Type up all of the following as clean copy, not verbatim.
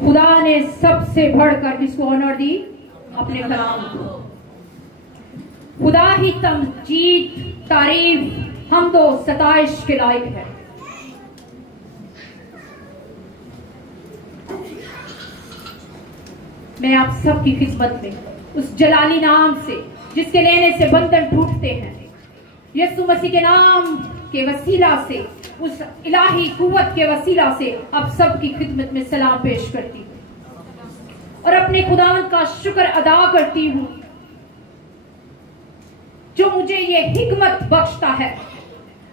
खुदा ने सबसे बढ़कर किसको ऑनर दी? अपने कलाम को। खुदा ही तमजीद, तारीफ, हमदो सताइश के लायक है। मैं आप सबकी खिदमत में उस जलाली नाम से जिसके लेने से बंधन टूटते हैं, यीशु मसीह के नाम के वसीला से, उस इलाही कुव्वत के वसीला से आप सबकी खिदमत में सलाम पेश करती हूँ और अपने खुदावंद का शुक्र अदा करती हूँ जो मुझे ये हिकमत बख्शता है,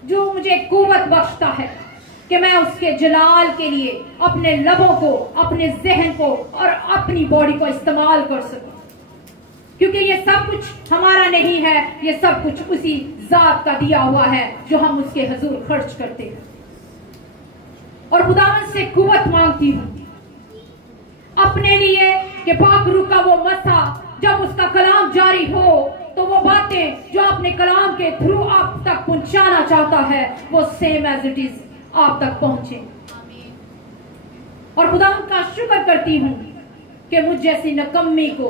जो मुझे कुव्वत बख्शता है कि मैं उसके जलाल के लिए अपने लबों को, अपने जहन को और अपनी बॉडी को इस्तेमाल कर सकूं, क्योंकि ये सब कुछ हमारा नहीं है, ये सब कुछ उसी जात का दिया हुआ है जो हम उसके हुजूर खर्च करते हैं। और खुदावंद से कुव्वत मांगती हूं अपने लिए कि पाक रूह का वो मसा जब उसका कलाम जारी हो तो वो बातें जो अपने कलाम के थ्रू आप तक पहुंचाना चाहता है वो सेम एज इट इज आप तक पहुंचे। और खुदावंद का शुक्र करती हूं कि मुझ जैसी नकम्मी को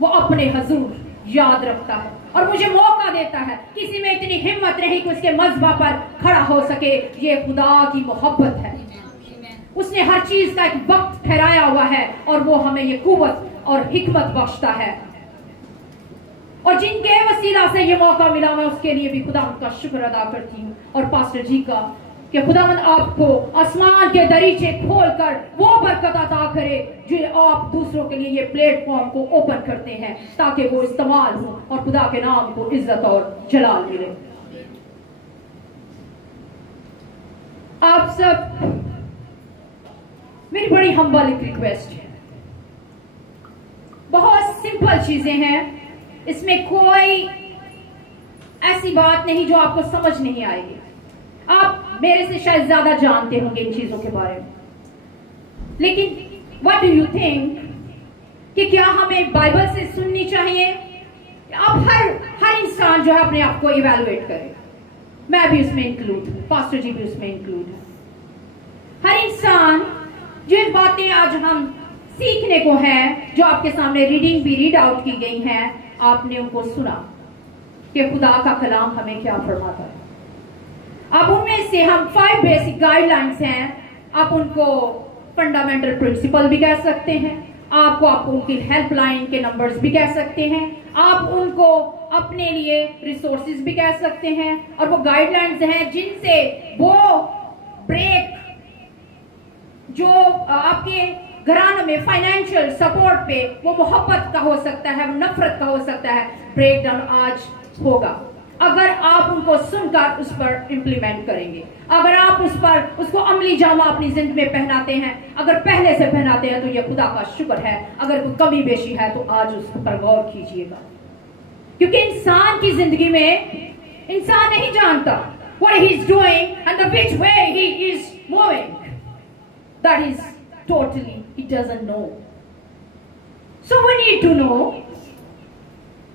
वो अपने हुजूर याद रखता है और मुझे मौका देता है। किसी में इतनी हिम्मत नहीं कि उसके मज़बा पर खड़ा हो सके। ये खुदा की मोहब्बत है, उसने हर चीज का एक वक्त ठहराया हुआ है और वो हमें ये कुव्वत और हिकमत बख्शता है। और जिनके वसीला से ये मौका मिला मैं उसके लिए भी खुदावंद का शुक्र अदा करती हूँ। और पास्टर जी का कि खुदावंद आपको आसमान के दरीचे खोलकर वो बरकत अता करे जो आप दूसरों के लिए ये प्लेटफॉर्म को ओपन करते हैं ताकि वो इस्तेमाल हो और खुदा के नाम को इज्जत और जलाल मिले। आप सब, मेरी बड़ी हम्बल एक रिक्वेस्ट है, बहुत सिंपल चीजें हैं, इसमें कोई ऐसी बात नहीं जो आपको समझ नहीं आएगी। आप मेरे से शायद ज्यादा जानते होंगे इन चीजों के बारे में, लेकिन व्हाट डू यू थिंक कि क्या हमें बाइबल से सुननी चाहिए? अब हर इंसान जो है अपने आप को इवैल्यूएट करे। मैं भी उसमें इंक्लूड हूं, पास्टर जी भी उसमें इंक्लूड है। हर इंसान जो बातें आज हम सीखने को है, जो आपके सामने रीडिंग भी रीड आउट की गई हैं, आपने उनको सुना कि खुदा का कलाम हमें क्या फरमाता है। अब उनमें से हम 5 बेसिक गाइडलाइंस हैं, आप उनको फंडामेंटल प्रिंसिपल भी कह सकते हैं, आप उनकी हेल्पलाइन के नंबर्स भी कह सकते हैं, आप उनको अपने लिए रिसोर्सेज भी कह सकते हैं। और वो गाइडलाइंस हैं जिनसे वो ब्रेक जो आपके घरानों में फाइनेंशियल सपोर्ट पे वो मोहब्बत का हो सकता है, नफरत का हो सकता है, ब्रेक डाउन आज होगा अगर आप उनको सुनकर उस पर इम्प्लीमेंट करेंगे, अगर आप उसको अमली जामा अपनी जिंदगी में पहनाते हैं, अगर पहले से पहनाते हैं तो ये खुदा का शुक्र है। अगर कोई कमी बेशी है तो आज उस पर गौर कीजिएगा, क्योंकि इंसान की जिंदगी में इंसान नहीं जानता what he is doing and the which way he is moving. That is totally he doesn't know. So we need to know.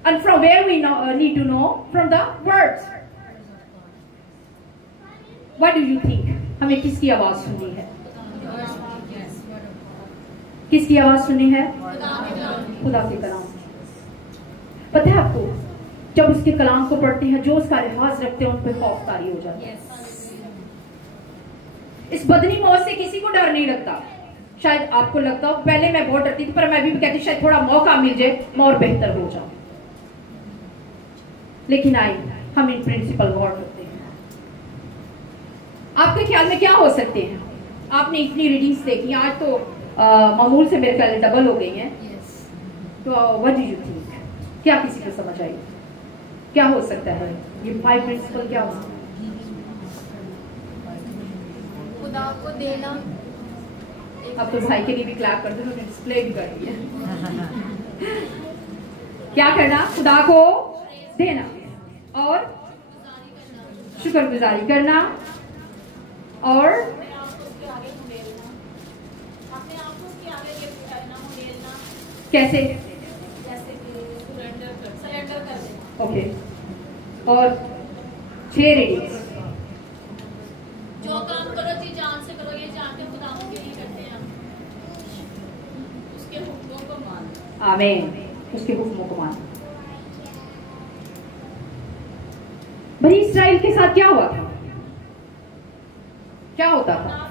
And from where we need to know? From the words. What do you think? हमें किसकी आवाज सुननी है? किसकी आवाज सुननी है? खुदा के कलाम। पता है आपको, जब उसके कलाम को पढ़ते हैं, जो उसका लिहाज रखते हैं उन पर खौफ तारी हो जाती है। इस बदनी मौत से किसी को डर नहीं लगता। शायद आपको लगता हो, पहले मैं बहुत डरती थी, पर मैं भी कहती शायद थोड़ा मौका मिल जाए मैं और बेहतर हो जाऊं। लेकिन हम इन प्रिंसिपल गौर करते हैं। आपके ख्याल में क्या हो सकते हैं? आपने इतनी रीडिंग्स देखी, आज तो मामूल से मेरे ख्याल डबल हो गई हैं। तो व्हाट डू यू थिंक? क्या किसी को समझ आई? क्या हो सकता है ये 5 प्रिंसिपल? क्या हो सकता है? खुदा को देना। अब तो भाई के लिए भी क्लैप कर दो, उन्होंने डिस्प्ले भी कर दिया। क्या करना? खुदा को देना और शुक्रगुजारी करना और कैसे? ओके। और 6 रीडिंग्स। जो काम करो जी जान से करो, ये जानते खुदा के लिए करते हैं। आमीन। उसके हुक्मों को मानो। बनी इस्राइल के साथ क्या हुआ था? क्या होता था?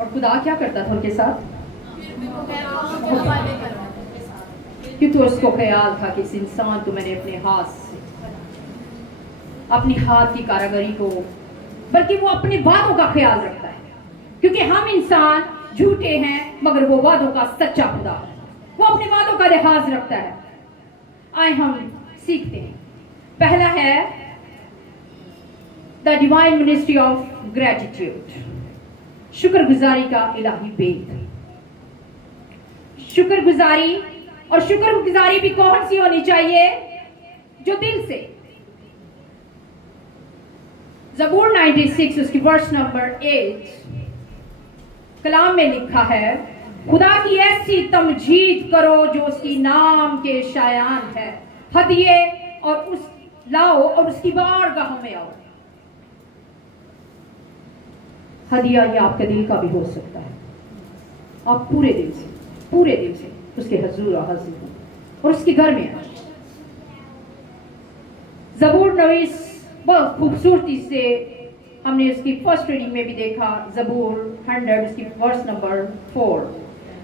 और खुदा क्या करता था उनके साथ? क्योंकि उसको ख्याल था कि इस इंसान को मैंने अपने हाथ से, अपनी हाथ की कारीगरी को, बल्कि वो अपने वादों का ख्याल रखता है, क्योंकि हम इंसान झूठे हैं मगर वो वादों का सच्चा खुदा है। वो अपने वादों का लिहाज रखता है। आए हम सीखते हैं। पहला है the divine ministry of gratitude, शुक्रगुजारी का इलाही वेद। शुक्रगुजारी, और शुक्रगुजारी भी कौन सी होनी चाहिए? जो दिल से। ज़बूर 96 उसकी वर्स नंबर 8 कलाम में लिखा है, खुदा की ऐसी तमजीद करो जो उसकी नाम के शायान है, हदिये और उस लाओ और उसकी बारगाहों में आओ। हदिया ये आपके दिल का भी हो सकता है। आप पूरे दिल से उसके हजूर हाजिर हो और उसके घर में आए। ज़बूर 90 बहुत खूबसूरती से हमने उसकी फर्स्ट रीडिंग में भी देखा। ज़बूर 100 उसकी वर्स नंबर 4,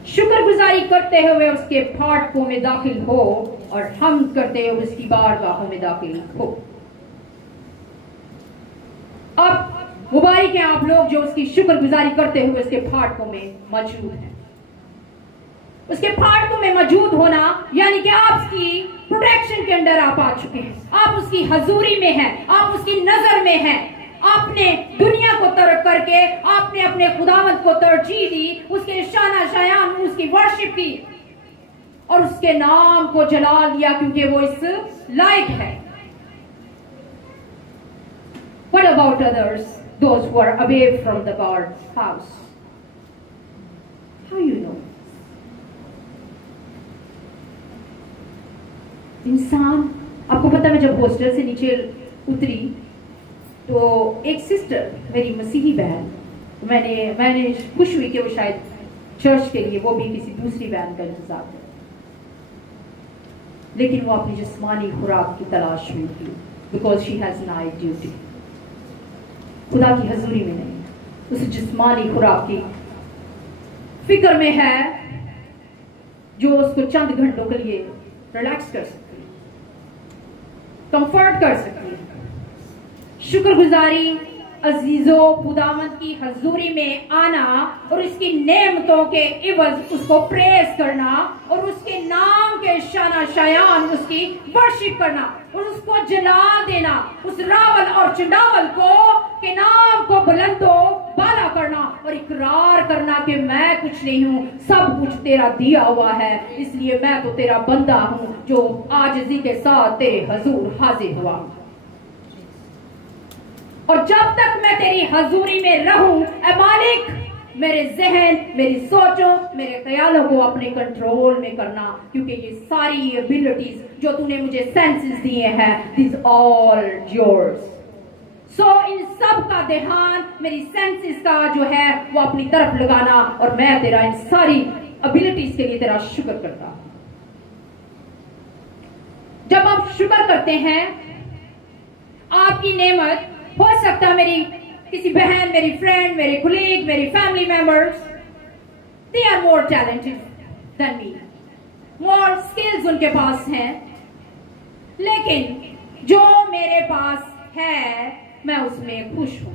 शुक्रगुजारी करते हुए उसके फाटकों में दाखिल हो और हम करते हुए उसकी बारगाहों में दाखिल हो। अब मुबारक हैं आप लोग जो उसकी शुक्रगुजारी करते हुए उसके फाटकों में मौजूद हैं। उसके फाटकों में मौजूद होना यानी कि आप उसकी प्रोटेक्शन के अंदर आप आ चुके हैं, आप उसकी हजूरी में हैं, आप उसकी नजर में हैं। आपने दुनिया को तर्क करके आपने अपने खुदावंद को तरजीह दी, उसके शाना शायान उसकी वर्शिप की और उसके नाम को जला लिया क्योंकि वो इस लायक है। What about others, those who are away from the God's house? How you know? इंसान, आपको पता, मैं जब हॉस्टल से नीचे उतरी तो एक सिस्टर, मेरी मसीही बहन, मैंने खुश हुई कि वो शायद चर्च के लिए वो भी किसी दूसरी बहन का इंतजार कर, लेकिन वो अपनी जिस्मानी खुराक की तलाश में थी, because she has night duty. खुदा की हजूरी में नहीं, उस जिस्मानी खुराक की फिक्र में है जो उसको चंद घंटों के लिए रिलैक्स कर सकती है, कंफर्ट कर सकती है। शुक्रगुजारी अजीजों, खुदावंद की हजूरी में आना और उसकी नेमतों के इवज उसको प्रेस करना और उसके नाम के शाना शायान उसकी वर्शिप करना और उसको जला देना, उस रावल और चंडावल को के नाम को बुलंदो बाला करना और इकरार करना कि मैं कुछ नहीं हूं, सब कुछ तेरा दिया हुआ है, इसलिए मैं तो तेरा बंदा हूं जो आजिज़ी के साथ तेरे हजूर हाजिर हुआ। और जब तक मैं तेरी हजूरी में रहूं, ऐ मालिक, मेरे जहन, मेरी सोचों, मेरे ख्यालों को अपने कंट्रोल में करना, क्योंकि ये सारी एबिलिटीज जो तूने मुझे सेंसेस दिए हैं, दिस ऑल योर्स। सो इन सब का ध्यान मेरी सेंसेस का जो है वो अपनी तरफ लगाना और मैं तेरा इन सारी एबिलिटीज के लिए तेरा शुक्र करता हूं। जब आप शुक्र करते हैं, आपकी नेमत हो सकता मेरी किसी बहन, मेरी फ्रेंड, मेरे कुलीग, मेरी family members, they are more talented than me, more skills उनके पास हैं, लेकिन जो मेरे पास है मैं उसमें खुश हूं।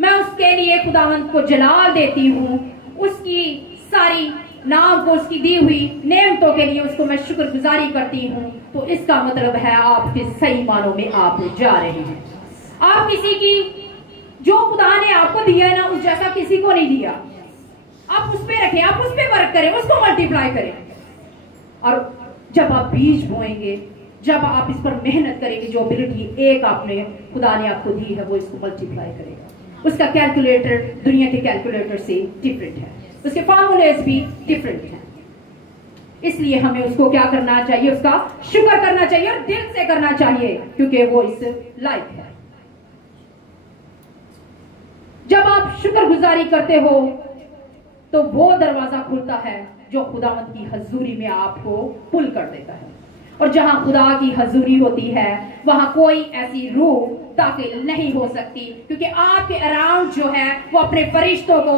मैं उसके लिए खुदावंद को जलाल देती हूं, उसकी सारी नाम को, उसकी दी हुई नेमतों के लिए उसको मैं शुक्रगुजारी करती हूं। तो इसका मतलब है आप किस सही मानों में आप जा रहे हैं। आप किसी की, जो खुदा ने आपको दिया है ना, उस जैसा किसी को नहीं दिया। आप उस पे रखें, आप उस पे वर्क करें, उसको मल्टीप्लाई करें। और जब आप बीज बोएंगे, जब आप इस पर मेहनत करेंगे, जो एबिलिटी एक आपने खुदा ने आपको दी है वो इसको मल्टीप्लाई करेगा। उसका कैलकुलेटर दुनिया के कैलकुलेटर से डिफरेंट है, उसके फॉर्मूलेज भी डिफरेंट हैं। इसलिए हमें उसको क्या करना चाहिए, उसका शुक्र करना चाहिए और दिल से करना चाहिए, क्योंकि वो इस लायक है। जब आप आप शुक्रगुजारी करते हो तो वो दरवाजा खुलता है जो खुदावंद की हजूरी में आपको पुल कर देता है। और जहां खुदा की हजूरी होती है वहां कोई ऐसी रूह दाखिल नहीं हो सकती, क्योंकि आपके अराउंड जो है वो अपने फरिश्तों को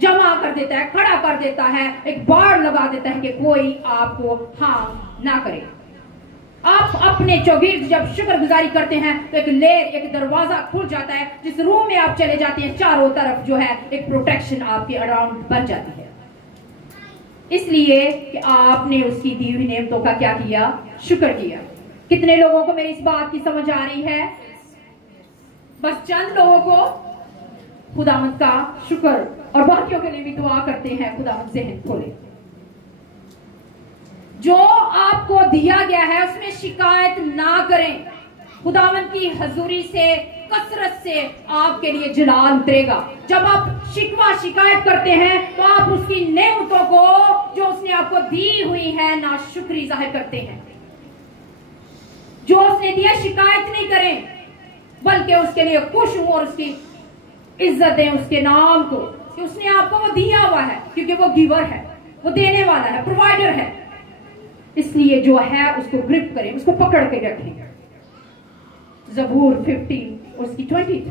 जमा कर देता है, खड़ा कर देता है, एक बाड़ लगा देता है कि कोई आपको हार्म ना करे। आप अपने चौगिर्द जब शुक्रगुजारी करते हैं तो एक लेयर, एक दरवाजा खुल जाता है, जिस रूम में आप चले जाते हैं चारों तरफ जो है एक प्रोटेक्शन आपके अराउंड बन जाती है। इसलिए कि आपने उसकी दी हुई नेमतों का क्या किया, शुक्र किया। कितने लोगों को मेरी इस बात की समझ आ रही है? बस चंद लोगों को खुदावंद का शुक्र, और बाकियों के लिए भी दुआ करते हैं खुदावंद ज़हन खोले। जो आपको दिया गया है उसमें शिकायत ना करें। खुदावंद की हजूरी से कसरत से आपके लिए जलाल उतरेगा। जब आप शिकवा शिकायत करते हैं तो आप उसकी नेमतों को जो उसने आपको दी हुई है नाशुक्री जाहिर करते हैं। जो उसने दिया शिकायत नहीं करें, बल्कि उसके लिए खुश हूं और उसकी इज्जत दें उसके नाम को, कि उसने आपको वो दिया हुआ है, क्योंकि वो गिवर है, वो देने वाला है, प्रोवाइडर है। इसलिए जो है उसको ग्रिप करें, उसको पकड़ के रखें। ज़बूर 50 उसकी 23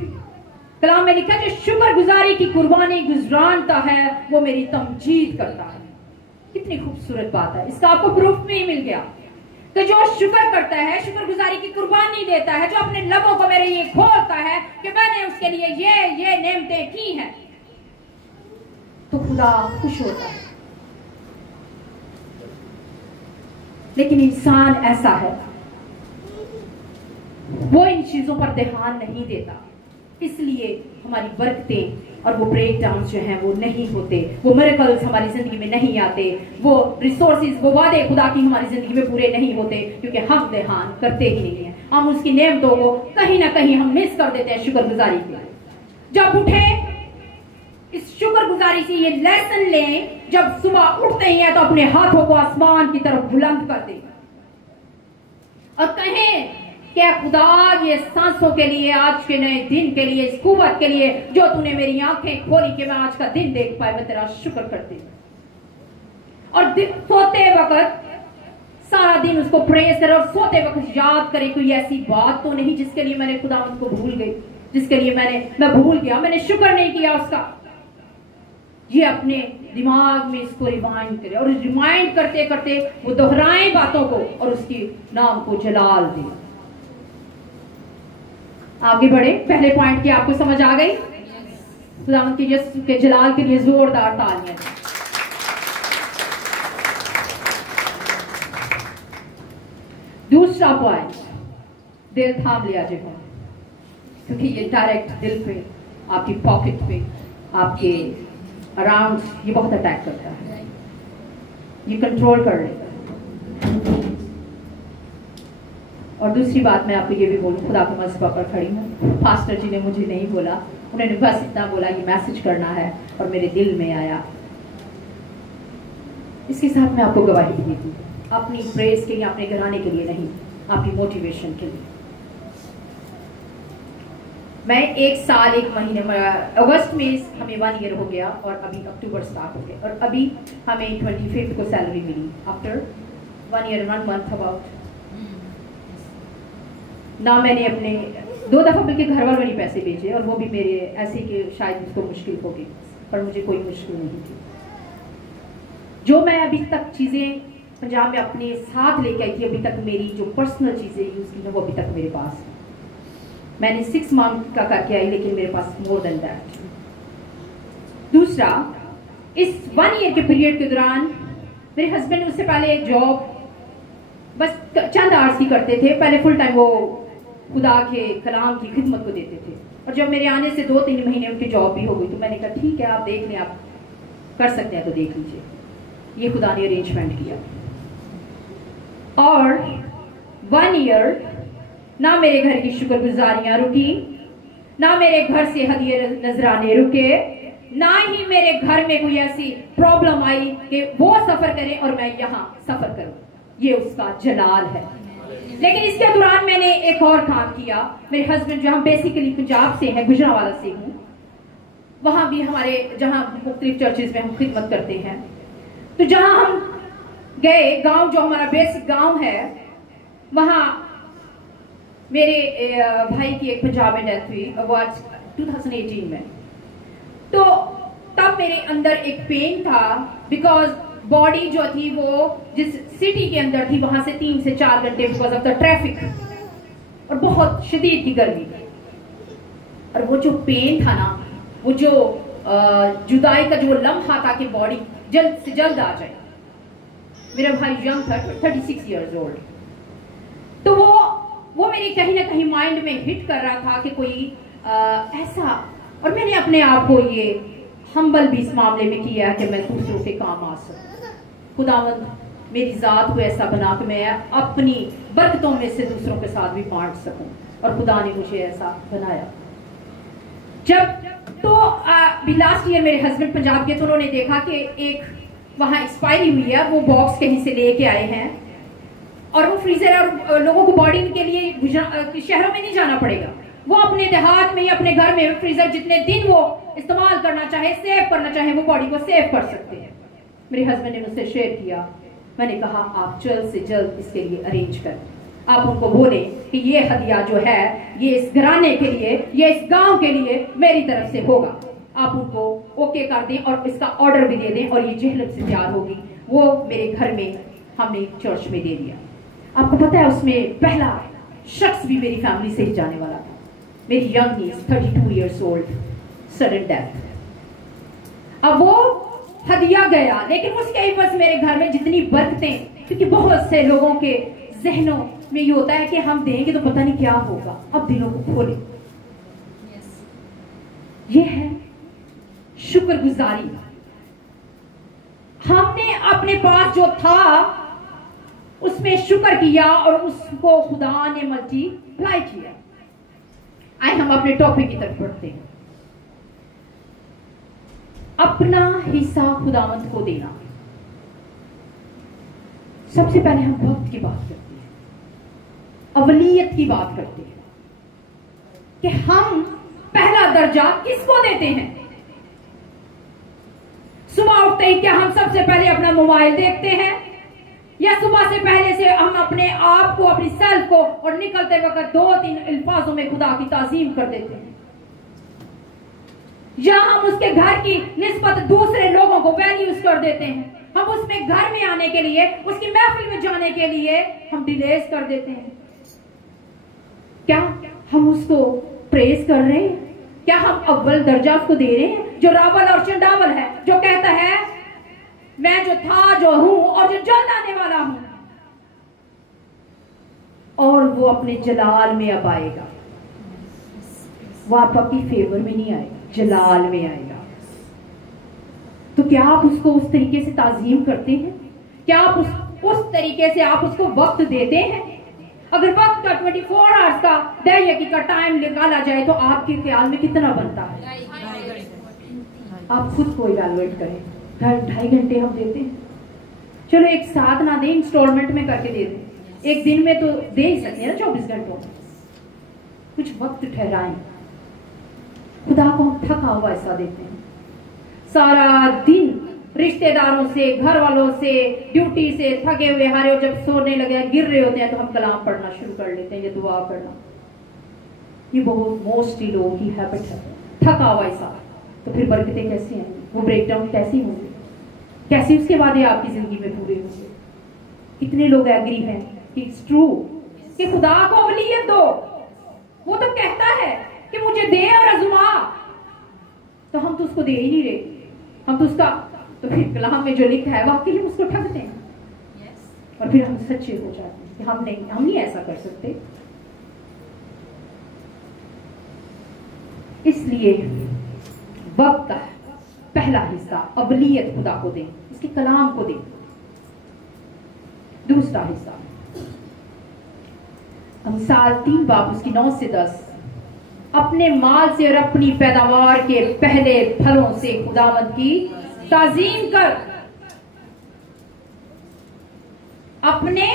कलाम में लिखा, जो शुक्रगुजारी की कुर्बानी गुजरानता है वो मेरी तमजीद करता है। कितनी खूबसूरत बात है। इसका आपको प्रूफ में ही मिल गया कि जो शुक्र करता है, शुक्रगुजारी की कुर्बानी देता है, जो अपने लबों को मेरे लिए खोलता है कि मैंने उसके लिए ये नेमतें की हैं, तो खुदा खुश होता है। लेकिन इंसान ऐसा है, वो इन चीजों पर ध्यान नहीं देता, इसलिए हमारी बरकतें और वो ब्रेक डाउन जो हैं वो नहीं होते, वो मिरेकल्स हमारी जिंदगी में नहीं आते, वो रिसोर्सेज, वो वादे खुदा की हमारी जिंदगी में पूरे नहीं होते, क्योंकि हम ध्यान करते ही नहीं है। हम उसकी नेमतों को कहीं ना कहीं हम मिस कर देते हैं शुक्रगुजारी के। जब उठे इस शुक्रगुजारी से ये लेसन लें, जब सुबह उठते ही हैं तो अपने हाथों को आसमान की तरफ बुलंद कर दें और कहें कि खुदा ये सांसों के लिए, आज के नए दिन के लिए, इस कुव्वत के लिए जो तूने मेरी आंखें खोली कि मैं आज का दिन देख पाए, मैं तेरा शुक्र करती हूं। और सोते वक्त सारा दिन उसको प्रेज करे और सोते वक्त याद करे कोई ऐसी बात तो नहीं जिसके लिए मैंने खुदावंद को भूल गई, जिसके लिए मैं भूल गया, मैंने शुक्र नहीं किया उसका। ये अपने दिमाग में इसको रिमाइंड करे और रिमाइंड करते करते वो दोहराए बातों को और उसकी नाम को जलाल दे। आगे बढ़े। पहले पॉइंट की आपको समझ आ गई? खुदावंद की यीशु के जलाल के लिए जोरदार तालियां। दूसरा पॉइंट, दिल थाम लिया जाएगा, क्योंकि ये डायरेक्ट दिल पे, आपकी पॉकेट पे, आपके अराउंड ये बहुत अटैक करता है, ये कंट्रोल कर लेता है। और दूसरी बात मैं आपको ये भी बोलूँ, खुदा के मज़हब पर खड़ी हूँ, पास्टर जी ने मुझे नहीं बोला, उन्होंने बस इतना बोला कि मैसेज करना है और मेरे दिल में आया। इसके साथ मैं आपको गवाही दी थी, अपनी प्रेस के लिए, अपने घराने के लिए नहीं, आपकी मोटिवेशन के लिए। मैं 1 साल 1 महीने में, अगस्त में हमें 1 ईयर हो गया और अभी अक्टूबर स्टार्ट हो गया और अभी हमें 25 को सैलरी मिली आफ्टर 1 ईयर 1 मंथ अबाउट। ना मैंने अपने 2 दफा बल्कि घर वालों ने पैसे भेजे और वो भी मेरे ऐसे कि शायद उसको मुश्किल होगी, पर मुझे कोई मुश्किल नहीं थी। जो मैं अभी तक चीज़ें पंजाब में अपने साथ लेके आई थी, अभी तक मेरी जो पर्सनल चीज़ें यूज़ की हैं वो अभी तक मेरे पास है। मैंने 6 मंथ का करके आई, लेकिन मेरे पास मोर देन दैट। दूसरा, इस 1 ईयर के पीरियड के दौरान मेरे हस्बैंड ने उससे पहले एक जॉब बस चंद आवर्स की करते थे, पहले फुल टाइम वो खुदा के कलाम की खिदमत को देते थे। और जब मेरे आने से 2-3 महीने उनकी जॉब भी हो गई तो मैंने कहा ठीक है, आप देख लें, आप कर सकते हैं तो देख लीजिए। ये खुदा ने अरेंजमेंट किया और 1 ईयर ना मेरे घर की शुक्रगुजारियां रुकी, ना मेरे घर से हदिये नजराने रुके, ना ही मेरे घर में कोई ऐसी प्रॉब्लम आई कि वो सफर करें और मैं यहाँ सफर करूं। ये उसका जलाल है। लेकिन इसके दौरान मैंने एक और काम किया। मेरे हस्बैंड, जो हम बेसिकली पंजाब से हैं, गुजरांवाला से हूँ, वहां भी हमारे जहां मुख्तलिफ चर्चेज में हम खिदमत करते हैं, तो जहां हम गए, गांव जो हमारा बेसिक गांव है, वहां मेरे भाई की एक पंजाब में डेथ हुई, वो 2018 में। तो तब मेरे अंदर एक पेन था, बिकॉज बॉडी जो थी वो जिस सिटी के अंदर थी वहां से 3 से 4 घंटे बिकॉज ऑफ द ट्रैफिक, और बहुत शदीद थी गर्मी, और वो जो पेन था ना, वो जो जुदाई का जो लम्हा था कि बॉडी जल्द से जल्द आ जाए। मेरा भाई यंग था, 36 इयर्स ओल्ड, तो वो मेरे कहीं ना कहीं माइंड में हिट कर रहा था कि कोई ऐसा, और मैंने अपने आप को ये हम्बल भी इस मामले में किया कि मैं दूसरों के काम आ सकूं। खुदावंद मेरी जात को ऐसा बना कि मैं अपनी बरकतों में से दूसरों के साथ भी बांट सकूं, और खुदा ने मुझे ऐसा बनाया। जब तो अभी लास्ट ईयर मेरे हस्बैंड पंजाब के, तो उन्होंने देखा कि एक वहां एक्सपायरी हुई है, वो बॉक्स कहीं से लेके आए हैं, और वो फ्रीजर, और लोगों को बॉडी के लिए शहरों में नहीं जाना पड़ेगा, वो अपने देहात में या अपने घर में फ्रीजर जितने दिन वो इस्तेमाल करना चाहे, सेव करना चाहे, वो बॉडी को सेव कर सकते हैं। मेरे हस्बैंड ने मुझसे शेयर किया, मैंने कहा आप जल्द से जल्द इसके लिए अरेंज करें, आप उनको बोले कि ये हदिया जो है ये इस घराने के लिए, ये इस गांव के लिए मेरी तरफ से होगा, आप उनको ओके कर दें और इसका ऑर्डर भी दे दें, और ये जेहलम से तैयार होगी। वो मेरे घर में हमने चर्च में दे दिया। आपको पता है उसमें पहला शख्स भी मेरी फैमिली से ही जाने वाला था, मेरी यंग नीस 32 इयर्स ओल्ड, सडन डेथ। अब वो हदिया गया, लेकिन उसके बस मेरे घर में जितनी बरकतें, क्योंकि बहुत से लोगों के जहनों में ये होता है कि हम देंगे तो पता नहीं क्या होगा, अब दिलों को खोले। ये है शुक्रगुजारी। हमने अपने पास जो था उसमें शुक्र किया, और उसको खुदा ने मल्टीप्लाई किया। आए हम अपने टॉपिक की तरफ बढ़ते हैं। अपना हिस्सा खुदावंत को देना। सबसे पहले हम वक्त की बात करते हैं, अवलियत की बात करते हैं कि हम पहला दर्जा किसको देते हैं। सुबह उठते ही क्या हम सबसे पहले अपना मोबाइल देखते हैं, या सुबह से पहले से हम अपने आप को, अपनी सेल्फ को, और निकलते वक्त 2-3 अल्फाजों में खुदा की ताजीम कर देते हैं, या हम उसके घर की निस्बत दूसरे लोगों को वैल्यूज कर देते हैं। हम उसमें घर में आने के लिए, उसकी महफिल में जाने के लिए हम डिलेज कर देते हैं। क्या हम उसको प्रेज कर रहे हैं? क्या हम अव्वल दर्जा उसको दे रहे हैं, जो रावल और चंडावल है, जो कहता है मैं जो था, जो हूं और जो जल्द आने वाला हूं, और वो अपने जलाल में अब आएगा। वो आपकी फेवर में नहीं आएगा, जलाल में आएगा। तो क्या आप उसको उस तरीके से ताजीम करते हैं? क्या आप उस तरीके से आप उसको वक्त देते हैं? अगर वक्त का 24 आवर्स का दहयकी का टाइम निकाला जाए तो आपके ख्याल में कितना बनता है? आप खुद को इवैल्यूएट करें। 2.5 घंटे हम देते हैं, चलो एक साथ ना दें, इंस्टॉलमेंट में करके दे दें, एक दिन में तो दे ही सकते हैं ना 24 घंटों में। कुछ वक्त ठहराएं। खुदा को हम थका हुआ ऐसा देते हैं, सारा दिन रिश्तेदारों से, घर वालों से, ड्यूटी से थके हुए हारे, और जब सोने लगे, गिर रहे होते हैं, तो हम कलाम पढ़ना शुरू कर लेते हैं या दुआ करना। ये बहुत मोस्टली लोगों की हैबिट है, थका हुआ ऐसा। तो फिर बरकतें कैसी हैं, वो ब्रेकडाउन कैसी होंगे, कैसे उसके वादे आपकी जिंदगी में पूरे होंगे? कितने लोग एग्री हैं कि इट्स ट्रू कि खुदा को अवलियत दो। वो तो कहता है कि मुझे दे और आजमा, तो हम तो उसको दे ही नहीं रहे। हम तो उसका, तो फिर कलाम में जो लिखा है वाकई हम उसको ठगते हैं, और फिर हम सच्चे हो जाते हैं कि हम नहीं ऐसा कर सकते। इसलिए वक्त का पहला हिस्सा अवलियत खुदा को दें, उसके कलाम को दें। दूसरा हिस्सा अमसाल 3 बाब उसकी 9 से 10, अपने माल से और अपनी पैदावार के पहले फलों से खुदावंद की ताजीम कर। अपने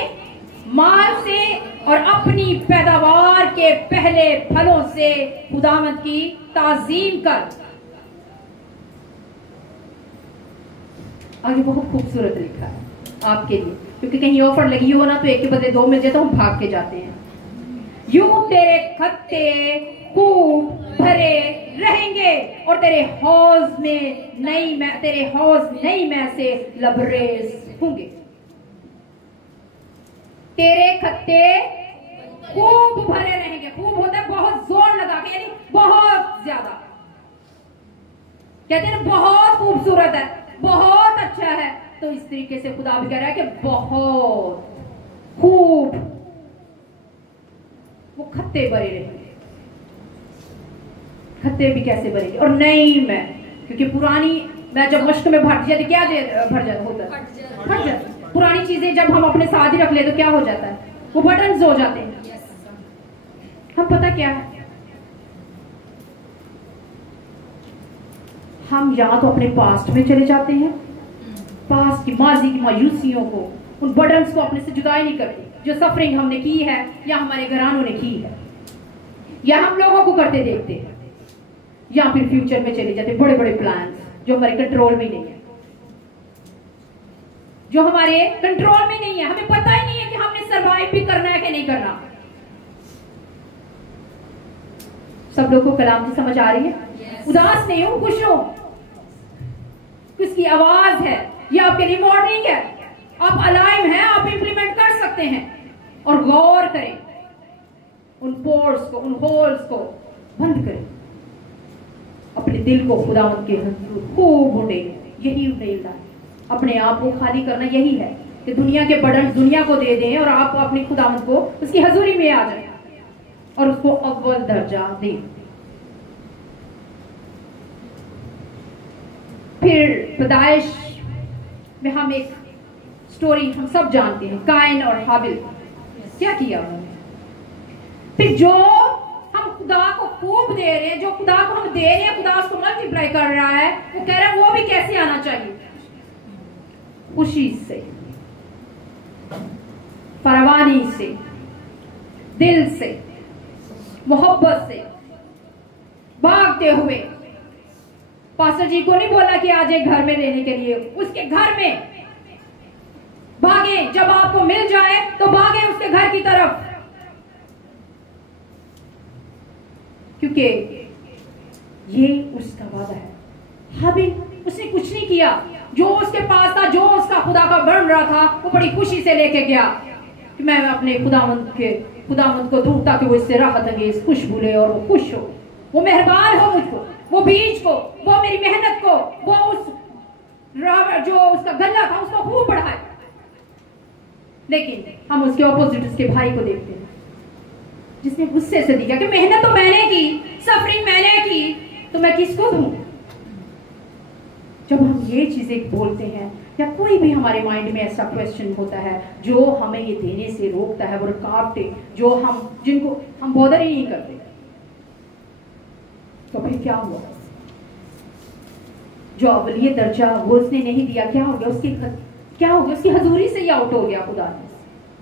माल से और अपनी पैदावार के पहले फलों से खुदावंद की ताजीम कर। आगे बहुत खूबसूरत लिखा है आपके लिए, क्योंकि कहीं ऑफर लगी हो ना तो एक के बदले दो मिल जाए तो हम भाग के जाते हैं। यूं तेरे खत्ते खूब भरे रहेंगे और तेरे हौज नई में से लबरेज होंगे। तेरे खत्ते खूब भरे रहेंगे, खूब होता है बहुत जोर लगा के, यानी बहुत ज्यादा। कहते हैं बहुत खूबसूरत है, बहुत अच्छा है, तो इस तरीके से खुदा भी कह रहा है कि बहुत खूब वो खत्ते भरे रहेंगे। खत्ते भी कैसे भरेंगे? और नई में, क्योंकि पुरानी मैं जब मश्क में भर जाती क्या भर जाता होता है, फट जाती। पुरानी चीजें जब हम अपने साथ ही रख ले तो क्या हो जाता है, वो बटन्स हो जाते हैं। हम पता क्या है, हम या तो अपने पास्ट में चले जाते हैं, पास्ट की माजी की मायूसियों को, उन बटन्स को अपने से जुदा ही नहीं करते, जो सफरिंग हमने की है या हमारे घरानों ने की है या हम लोगों को करते देखते हैं, या फिर फ्यूचर में चले जाते बड़े बड़े प्लान्स जो हमारे कंट्रोल में नहीं है, जो हमारे कंट्रोल में नहीं है। हमें पता ही नहीं है कि हमने सरवाइव भी करना है कि नहीं करना। सब लोग को कलाम की समझ आ रही है? उदास नहीं हो, खुश हो, किसकी आवाज है, ये आपके लिए मॉर्निंग है, आप अलाइव हैं, आप इंप्लीमेंट कर सकते हैं। और गौर करें उन पोर्स को, उन होल्स को बंद करें, अपने दिल को खुदा उनके खूब उड़ें। यही उड़ेलता है, अपने आप को खाली करना यही है कि दुनिया के बर्डन दुनिया को दे दें और आप अपनी खुदावंत को उसकी हजूरी में आ जाए और उसको अव्वल दर्जा दें। फिर पैदाइश में हम एक स्टोरी हम सब जानते हैं, कायन और हाबिल क्या किया उन्होंने। फिर जो हम खुदा को खूब दे रहे हैं, जो खुदा को हम दे रहे हैं, खुदा उसको मल्टीप्लाई कर रहा है, वो कह रहा है वो भी कैसे आना चाहिए, खुशी से, फरवानी से, दिल से, मोहब्बत से, भागते हुए। पास्टर जी को नहीं बोला कि आज एक घर में लेने के लिए, उसके घर में भागे, जब आपको मिल जाए तो भागे उसके घर की तरफ, क्योंकि ये उसका वादा है। हाबिल उसने कुछ नहीं किया, जो उसके पास था, जो उसका खुदा का बन रहा था, वो बड़ी खुशी से लेके गया कि मैं अपने खुदावंत को दूं ताकि वो इससे राहत अंगेज खुशबू ले और वो खुश हो, वो मेहरबान हो मुझको, वो बीज को, वो मेरी मेहनत को, वो उस जो उसका गल्ला था उसको खूब बढ़ाए। लेकिन हम उसके ऑपोजिट उसके भाई को देखते हैं जिसने गुस्से से दिया कि मेहनत तो मैंने की, सफरिंग मैंने की, तो मैं किसको दूं। जब हम ये चीजें बोलते हैं या कोई भी हमारे माइंड में ऐसा क्वेश्चन होता है जो हमें ये देने से रोकता है, वो रुकावटें जो जिनको हम बॉदर ही नहीं करते, तो फिर क्या हुआ? जो अवलियत दर्जा वो उसने नहीं दिया, क्या हो गया? क्या हो गया? उसकी हजूरी से ही आउट हो गया खुदा ने।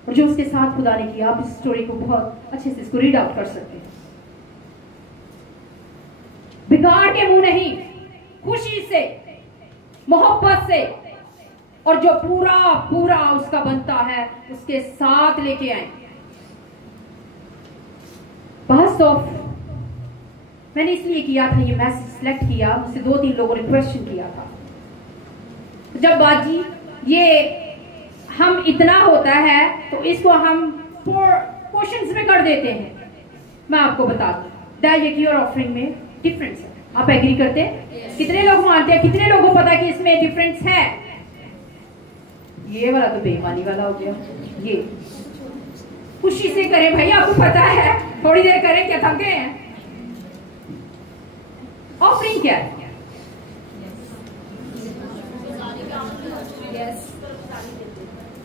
और जो उसके साथ खुदा ने किया, आप इस स्टोरी को बहुत अच्छे से इसको रीड आउट कर सकते हैं। बिगाड़ के मुंह नहीं, खुशी से, मोहब्बत से, और जो पूरा पूरा उसका बनता है उसके साथ लेके आए। बस ऑफ मैंने इसलिए किया था, ये मैसेज सिलेक्ट किया, मुझसे 2-3 लोगों ने क्वेश्चन किया था। जब बाजी ये हम इतना होता है तो इसको हम क्वेश्चंस में कर देते हैं। मैं आपको बता दूं, डायरेक्ट और ऑफरिंग में डिफरेंस है। आप एग्री करते हैं? कितने लोग मानते हैं? कितने लोगों को पता है कि इसमें डिफरेंस है? ये वाला तो बेईमानी वाला हो गया। ये खुशी से करें भाई, आपको पता है, थोड़ी देर करें, क्या थक गए हैं? ऑफरिंग क्या है?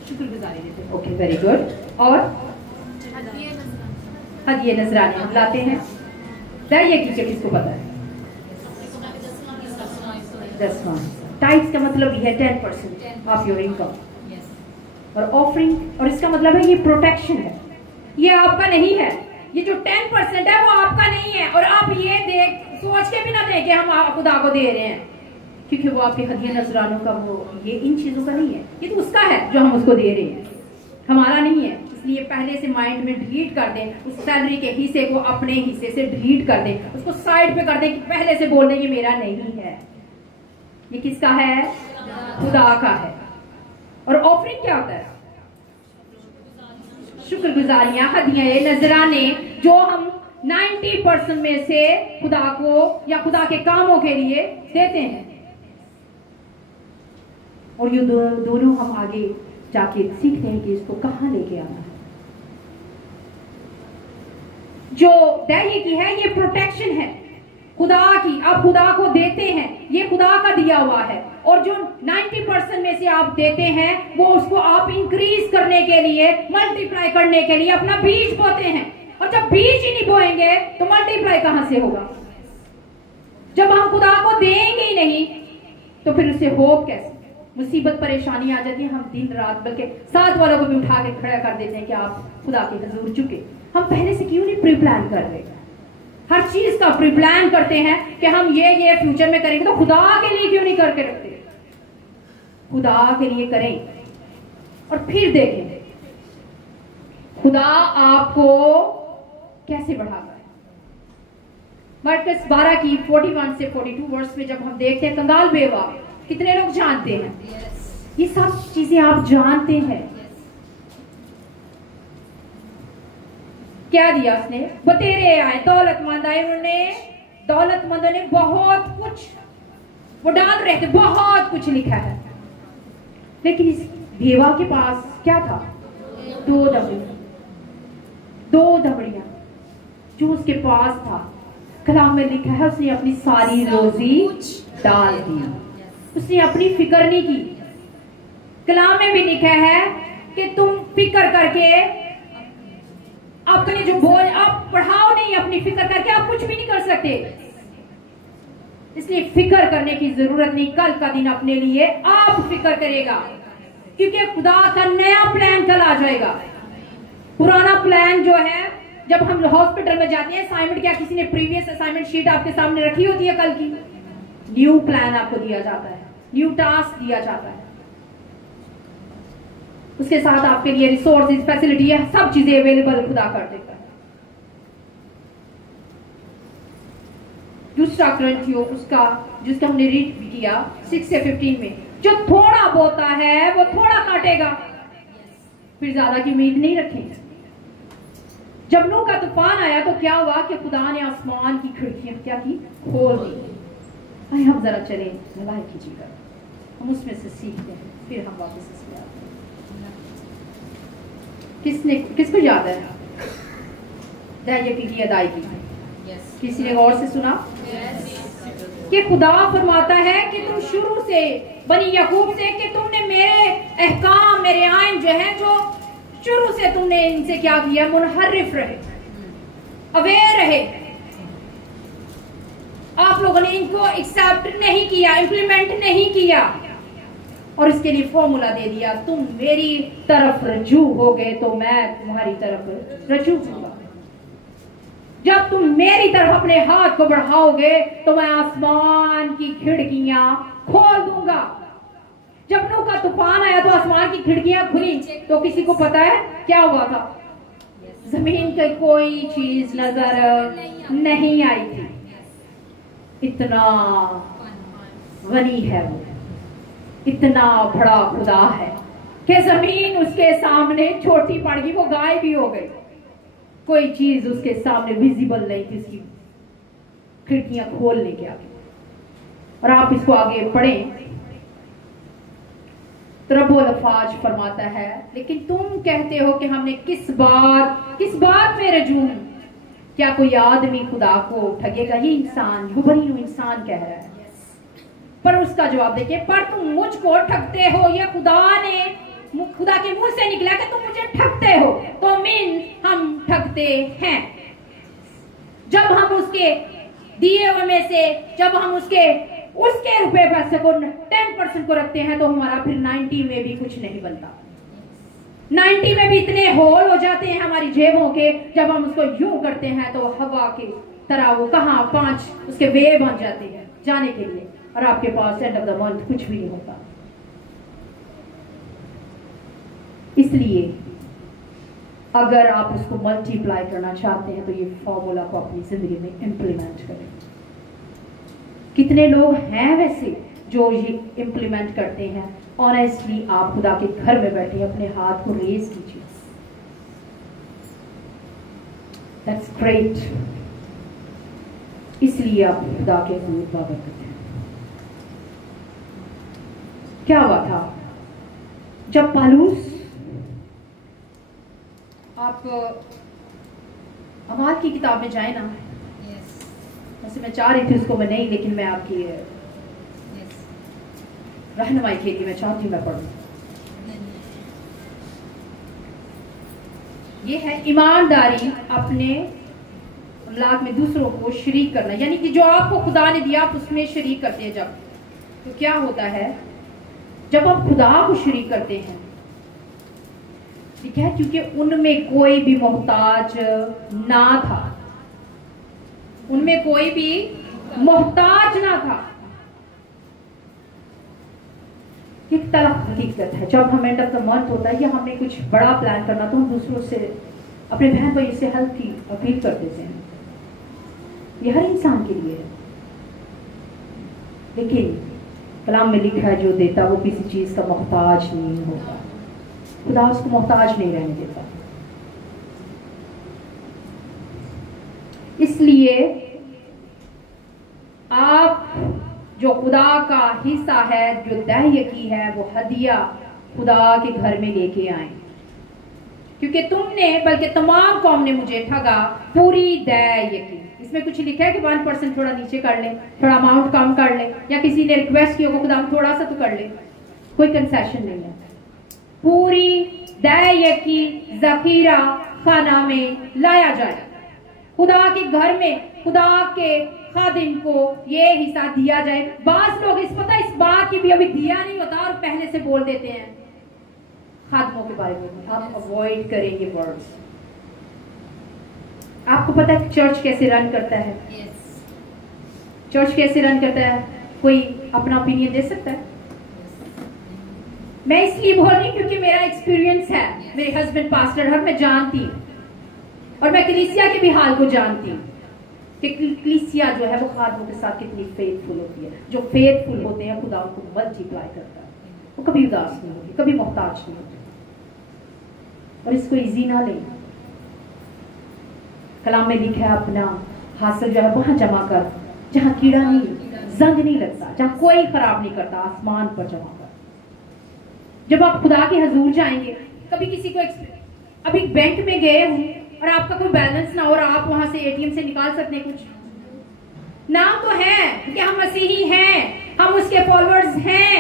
शुक्रगुजारी देते हैं। Okay, very good. और हदिये नजराने हम लाते हैं। ये कीजिए, किसको पता है? 10वां। टाइट्स का मतलब ये है 10% ऑफ योर इनकम। और ऑफरिंग, और इसका मतलब है ये प्रोटेक्शन है, ये आपका नहीं है। ये जो 10% है वो आपका नहीं है। और आप ये सोच के भी ना दें कि हम खुदा को दे रहे हैं, क्योंकि वो आपके हदिया नजरानों का वो ये इन चीजों का नहीं है, ये तो उसका है जो हम उसको दे रहे हैं, हमारा नहीं है। इसलिए पहले से माइंड में डिलीट कर दें, उस सैलरी के हिस्से को अपने हिस्से से डिलीट कर दें, उसको साइड पे कर दें कि पहले से बोल दें ये मेरा नहीं है, ये किसका है? खुदा का है। और ऑफरिंग क्या होता है? शुक्रगुजारियां, हदियां, नजराने जो हम 90% में से खुदा को या खुदा के कामों के लिए देते हैं। और ये दोनों हम आगे जाके सीखते हैं कि इसको कहां लेके आना है। जो दैय की है ये प्रोटेक्शन है खुदा की, आप खुदा को देते हैं, ये खुदा का दिया हुआ है। और जो 90% में से आप देते हैं वो उसको आप इंक्रीज करने के लिए, मल्टीप्लाई करने के लिए अपना बीज बोते हैं। और जब बीज ही नहीं बोएंगे तो मल्टीप्लाई कहां से होगा? जब हम खुदा को देंगे ही नहीं तो फिर उससे होप कैसे? मुसीबत परेशानी आ जाती है, हम दिन रात बल्कि साथ वालों को भी उठा के खड़ा कर देते हैं कि आप खुदा के हुजूर झुके। हम पहले से क्यों नहीं प्री प्लान कर रहे? हर चीज का प्री प्लान करते हैं कि हम ये फ्यूचर में करेंगे, तो खुदा के लिए क्यों नहीं करके रखते? खुदा के लिए करें और फिर देखें खुदा आपको कैसे बढ़ाता है। मरकस 12 की 41 से 42 वर्ष में जब हम देखते हैं कंगाल बेवा, कितने लोग जानते हैं? ये सब चीजें आप जानते हैं। क्या दिया उसने? बतेरे आए, दौलतमंद आए, उन्होंने दौलतमंदों ने बहुत कुछ वो डाल रहे थे, बहुत कुछ लिखा है, लेकिन इस बेवा के पास क्या था? 2 दमड़ियां जो उसके पास था। कलाम में लिखा है उसने अपनी सारी रोजी डाल दी, उसने अपनी फिक्र नहीं की। कलाम में भी लिखा है कि तुम फिक्र करके अपने जो बोझ आप बढ़ाओ नहीं, अपनी फिक्र करके आप कुछ भी नहीं कर सकते। इसलिए फिक्र करने की जरूरत नहीं, कल का दिन अपने लिए आप फिक्र करेगा, क्योंकि खुदा का नया प्लान कल आ जाएगा। पुराना प्लान जो है, जब हम हॉस्पिटल में जाते हैं, असाइनमेंट क्या किसी ने प्रीवियस असाइनमेंट शीट आपके सामने रखी होती है कल की? न्यू प्लान आपको दिया जाता है, न्यू टास्क दिया जाता है, उसके साथ आपके लिए रिसोर्सेज, फैसिलिटी है, सब चीजें अवेलेबल खुदा कर देता है। दूसरा ग्रंथियों उसका जिसका हमने रीड किया 6 से 15 में, जो थोड़ा बोता है वो थोड़ा काटेगा, फिर ज्यादा की उम्मीद नहीं रखें। जब नूह का तूफान आया तो क्या हुआ कि खुदा ने आसमान की खिड़कियां क्या की? खोल दी। आइए हम जरा चले भलाई कीजिएगा, हम उसमें से सीखते हैं, फिर हम वापस इसमें आते हैं। किसको याद है दैय की अदायगी? किसी ने गौर से सुना कि खुदा फरमाता है कि तुम शुरू से बनी याकूब से कि तुमने मेरे अहकाम, मेरे आइन जो है, जो शुरू से तुमने इनसे क्या किया? मुनहरिफ रहे, अवेयर रहे, आप लोगों ने इनको एक्सेप्ट नहीं किया, इंप्लीमेंट नहीं किया, और इसके लिए फॉर्मूला दे दिया, तुम मेरी तरफ रजू हो गए तो मैं तुम्हारी तरफ रजू होगा। जब तुम मेरी तरफ अपने हाथ को बढ़ाओगे तो मैं आसमान की खिड़कियां खोल दूंगा। जब नूह का तूफान आया तो आसमान की खिड़कियां खुली तो किसी को पता है क्या हुआ था? जमीन की कोई चीज नजर नहीं आई थी। इतना गनी है वो, इतना बड़ा खुदा है कि जमीन उसके सामने छोटी पड़ गई, वो गायब भी हो गई, कोई चीज उसके सामने विजिबल नहीं थी, उसकी खिड़कियां खोलने के आगे। और आप इसको आगे पढ़ें तो रब्बुल अल्फाज फरमाता है, लेकिन तुम कहते हो कि हमने किस बात में रजू हूं? क्या कोई आदमी खुदा को ठगेगा? ये इंसान, गुबरी इंसान कह रहा है। पर उसका जवाब देखिए, पर तुम मुझको ठगते हो, या खुदा के मुंह से निकला कि तुम मुझे ठगते हो, तो मीन हम ठगते हैं। जब हम उसके दिए हुए में से, जब हम उसके रुपए पैसे को 10% को रखते हैं तो हमारा फिर 90 में भी कुछ नहीं बनता। 90 में भी इतने होल हो जाते हैं हमारी जेबों के, जब हम उसको यूं करते हैं तो हवा की तरह वो कहां 5 उसके वे बन जाते हैं। जाने के लिए, और आपके पास एंड ऑफ द मंथ कुछ भी नहीं होता। इसलिए अगर आप उसको मल्टीप्लाई करना चाहते हैं तो ये फॉर्मूला को अपनी जिंदगी में इंप्लीमेंट करें। कितने लोग हैं वैसे जो ये इंप्लीमेंट करते हैं? ऑनेस्टली आप खुदा के घर में बैठे अपने हाथ को रेज कीजिए। That's great. इसलिए आप खुदा के हजूर इबादत करते हैं। क्या हुआ था जब पौलुस, आप अमाल की किताब में जाए ना, वैसे मैं चाह रही थी उसको मैं नहीं, लेकिन मैं आपकी रहनुमाई के लिए मैं चाहती हूँ मैं पढ़ूं। ये है ईमानदारी अपने अमलाक में दूसरों को शरीक करना, यानी कि जो आपको खुदा ने दिया आप उसमें शरीक करते हैं। जब तो क्या होता है जब आप खुदा को शरीक करते हैं, ठीक है, क्योंकि उनमें कोई भी मोहताज ना था, उनमें कोई भी मोहताज ना था। एक तलख हकीकत है। जब हम एंड ऑफ द मंथ होता है या हमें कुछ बड़ा प्लान करना तो हम दूसरों से, अपने बहन भाई से हेल्प की अपील कर देते हैं। ये हर इंसान के लिए है, लेकिन कलाम में लिखा है जो देता वो किसी चीज का मोहताज नहीं होता। खुदा उसको मोहताज नहीं रहने देता। इसलिए आप जो खुदा का हिस्सा है, जो दहयकी है, वो हदिया खुदा के घर में लेके आए, क्योंकि तुमने, बल्कि तमाम कौम ने मुझे ठगा पूरी दहयकी। इसमें कुछ लिखा है कि 1% थोड़ा नीचे कर ले, थोड़ा अमाउंट कम कर ले, या किसी ने रिक्वेस्ट की होगा खुदा थोड़ा सा तो कर ले, कोई कंसेशन नहीं है। पूरी दहयकी जखीरा खाना में लाया जाए। खुदा के घर में खुदा के खादिम को ये हिस्सा दिया जाए। बास लोग इस बात की भी अभी दिया नहीं होता और पहले से बोल देते हैं खादिमों के बारे में। आप अवॉइड करेंगे वर्ड्स। आपको पता है चर्च कैसे रन करता है? चर्च कैसे रन करता है? कोई अपना ओपिनियन दे सकता है? मैं इसलिए बोल रही क्योंकि मेरा एक्सपीरियंस है। मेरे हस्बैंड पास्टर हर मैं जानती, और मैं कलीसिया के भी हाल को जानती हूँ कि कलीसिया जो है वो खादिमों के साथ कितनी फेथफुल होती है। जो फेथफुल होते हैं खुदा उनको मल्टीप्लाई करता है। वो कभी उदास नहीं होती, कभी मोहताज नहीं होती। और इसको इजी ना लें। कलाम में लिखा है अपना हासिल जो है वहां जमा कर जहां कीड़ा नहीं, जंग नहीं लगता, जहां कोई खराब नहीं करता, आसमान पर जमा कर। जब आप खुदा के हजूर जाएंगे, कभी किसी को अभी बैंक में गए हो और आपका कोई बैलेंस ना हो और आप वहां से एटीएम से निकाल सकते हैं कुछ, नाम तो है कि हम मसीही हैं, हम उसके फॉलोअर्स हैं,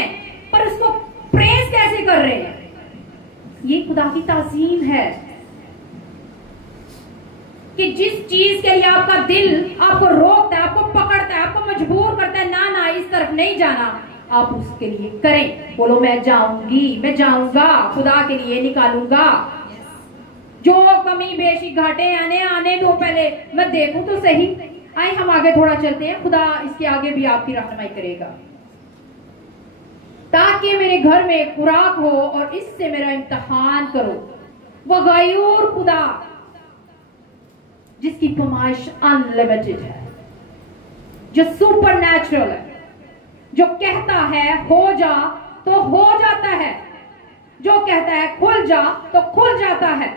पर उसको प्रेज कैसे कर रहे हैं? ये खुदा की ताज़ीम है कि जिस चीज के लिए आपका दिल आपको रोकता है, आपको पकड़ता है, आपको मजबूर करता है, ना ना इस तरफ नहीं जाना, आप उसके लिए करें। बोलो मैं जाऊंगी, मैं जाऊंगा, खुदा के लिए निकालूंगा। जो कमी बेशी घाटे आने दो, पहले मैं देखूं तो सही। आए हम आगे थोड़ा चलते हैं। खुदा इसके आगे भी आपकी रहनुमाई करेगा ताकि मेरे घर में खुराक हो और इससे मेरा इम्तिहान करो। वो गयूर खुदा जिसकी फरमाइश अनलिमिटेड है, जो सुपर नेचुरल है, जो कहता है हो जा तो हो जाता है, जो कहता है खुल जा तो खुल जाता है।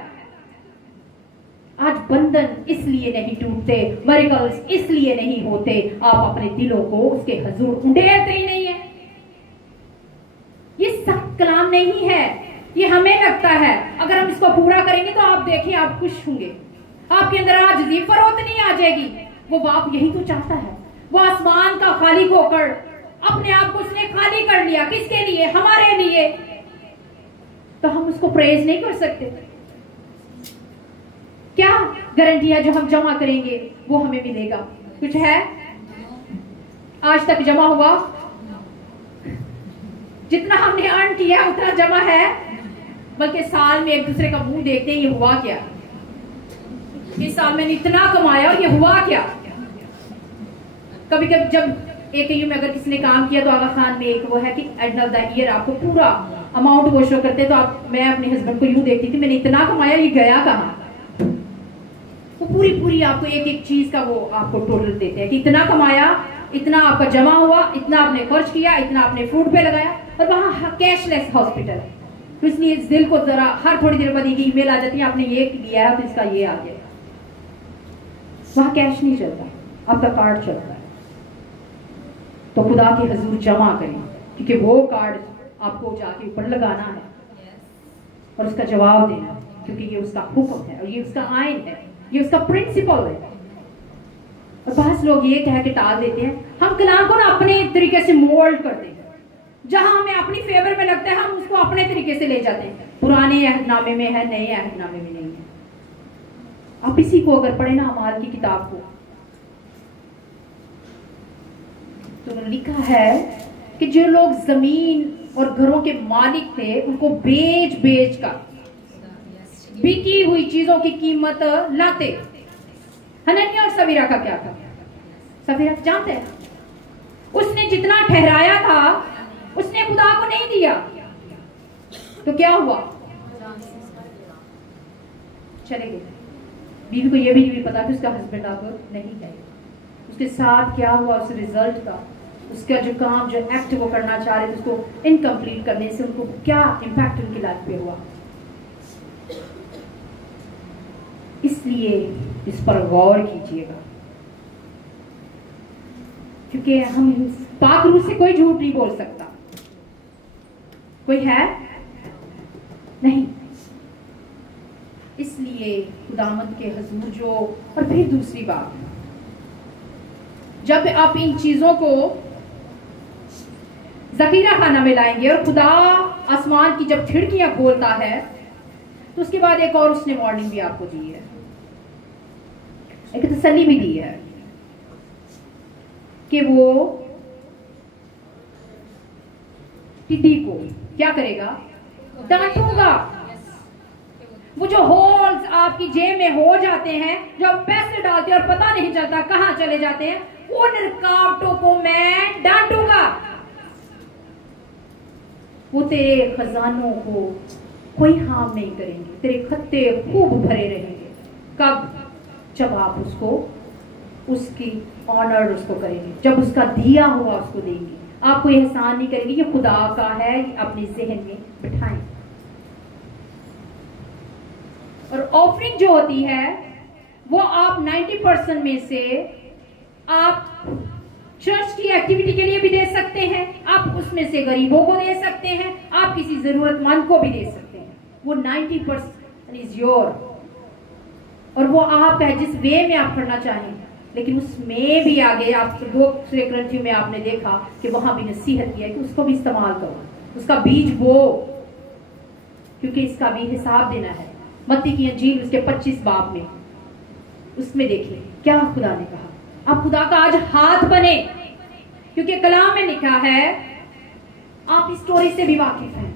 आज बंधन इसलिए नहीं टूटते, मिरेकल्स इसलिए नहीं होते, आप अपने दिलों को उसके हजूर उंडेलते ही नहीं है। ये सख्त कलाम नहीं है, ये हमें लगता है अगर हम इसको पूरा करेंगे तो आप देखिए आप खुश होंगे, आपके अंदर आजिज़ी फरोतनी आ जाएगी। वो बाप यही तो चाहता है। वो आसमान का खाली होकर अपने आप को उसने खाली कर लिया, किसके लिए? हमारे लिए। तो हम उसको प्रेज नहीं कर सकते? क्या गारंटी है जो हम जमा करेंगे वो हमें मिलेगा? कुछ है? आज तक जमा हुआ? जितना हमने अर्न किया उतना जमा है? बल्कि साल में एक दूसरे का मुंह देखते हैं, ये हुआ क्या? इस साल मैंने इतना कमाया और ये हुआ क्या? कभी कभी जब AKU में अगर किसी ने काम किया तो आगा खान में एक वो है कि एंड ऑफ द ईयर आपको पूरा अमाउंट वो शो करते हैं। तो मैं अपने हस्बैंड को यूं देखती थी, मैंने इतना कमाया, ये गया कहाँ। वो पूरी आपको एक एक चीज का वो आपको टोटल देते हैं कि इतना कमाया, इतना आपका जमा हुआ, इतना आपने खर्च किया, इतना आपने फूड पे लगाया। और वहाँ कैशलेस हॉस्पिटल है, तो इसलिए इस दिल को जरा हर थोड़ी देर बाद एक ईमेल आ जाती है, आपने ये लिया है तो इसका ये आ गया। वहां कैश नहीं चलता, आपका कार्ड चलता है। तो खुदा के हजूर जमा करें, क्योंकि वो कार्ड आपको जाके ऊपर लगाना है और उसका जवाब देना है, क्योंकि ये उसका हुक्म है और ये उसका आइन है, ये उसका प्रिंसिपल है। और बहुत लोग ये कह के टाल देते हैं, हम कलाम को ना अपने तरीके से मोल्ड करते हैं, जहां हमें अपनी फेवर में लगता है हम उसको अपने तरीके से ले जाते हैं। पुराने अहदनामे में है, नए अहदनामे में नहीं है। आप इसी को अगर पढ़े ना अमाल की किताब को, तो लिखा है कि जो लोग जमीन और घरों के मालिक थे उनको बेच कर बिकी हुई चीजों की कीमत लाते। हनन्याह और सवीरा का क्या था? सवीरा जानते हैं, उसने जितना ठहराया था उसने खुदा को नहीं दिया, तो क्या हुआ? चले गए। बीवी को यह भी नहीं पता कि उसका हस्बैंड अब नहीं है। उसके साथ क्या हुआ, उस रिजल्ट का, उसका जो काम, जो एक्ट वो करना चाह रहे थे उसको इनकम्प्लीट करने से उनको क्या इम्पैक्ट उनकी लाइफ पे हुआ। इसलिए इस पर गौर कीजिएगा, क्योंकि हम पाक रूह से कोई झूठ नहीं बोल सकता। कोई है नहीं। इसलिए खुदावंद के हजूर जो, और फिर दूसरी बात, जब आप इन चीजों को जखीरा खाना में लाएंगे और खुदा आसमान की जब खिड़कियां खोलता है, तो उसके बाद एक और उसने वार्निंग भी आपको दी है, एक तसल्ली भी दी है कि वो टिड्डी को क्या करेगा? डांटूंगा। वो जो होल्स आपकी जेब में हो जाते हैं, जो आप पैसे डालते हैं और पता नहीं चलता कहां चले जाते हैं, उन रुकावटों को मैं डांटूंगा। वो तेरे खजानों को कोई हार्म नहीं करेंगे, तेरे खत्ते खूब भरे रहेंगे। कब? जब आप उसको, उसकी ऑनर उसको करेंगे, जब उसका दिया हुआ उसको देंगे। आपको एहसान नहीं करेंगे ये खुदा का है, अपने जहन में बिठाएं। और ऑफरिंग जो होती है वो आप 90% में से आप चर्च की एक्टिविटी के लिए भी दे सकते हैं, आप उसमें से गरीबों को दे सकते हैं, आप किसी जरूरतमंद को भी दे सकते हैं। वो 90% इज योर, और वो आपका है जिस वे में आप करना चाहें। लेकिन उसमें भी आगे आप 2 ग्रंथियों में आपने देखा कि वहां भी नसीहत किया कि उसको भी इस्तेमाल करो, उसका बीज बो, क्योंकि इसका भी हिसाब देना है। मत्ती की अंजील उसके 25 बाब में, उसमें देखिए क्या खुदा ने कहा। आप खुदा का आज हाथ बने, क्योंकि कलाम में लिखा है, आप इस स्टोरी से भी वाकिफ हैं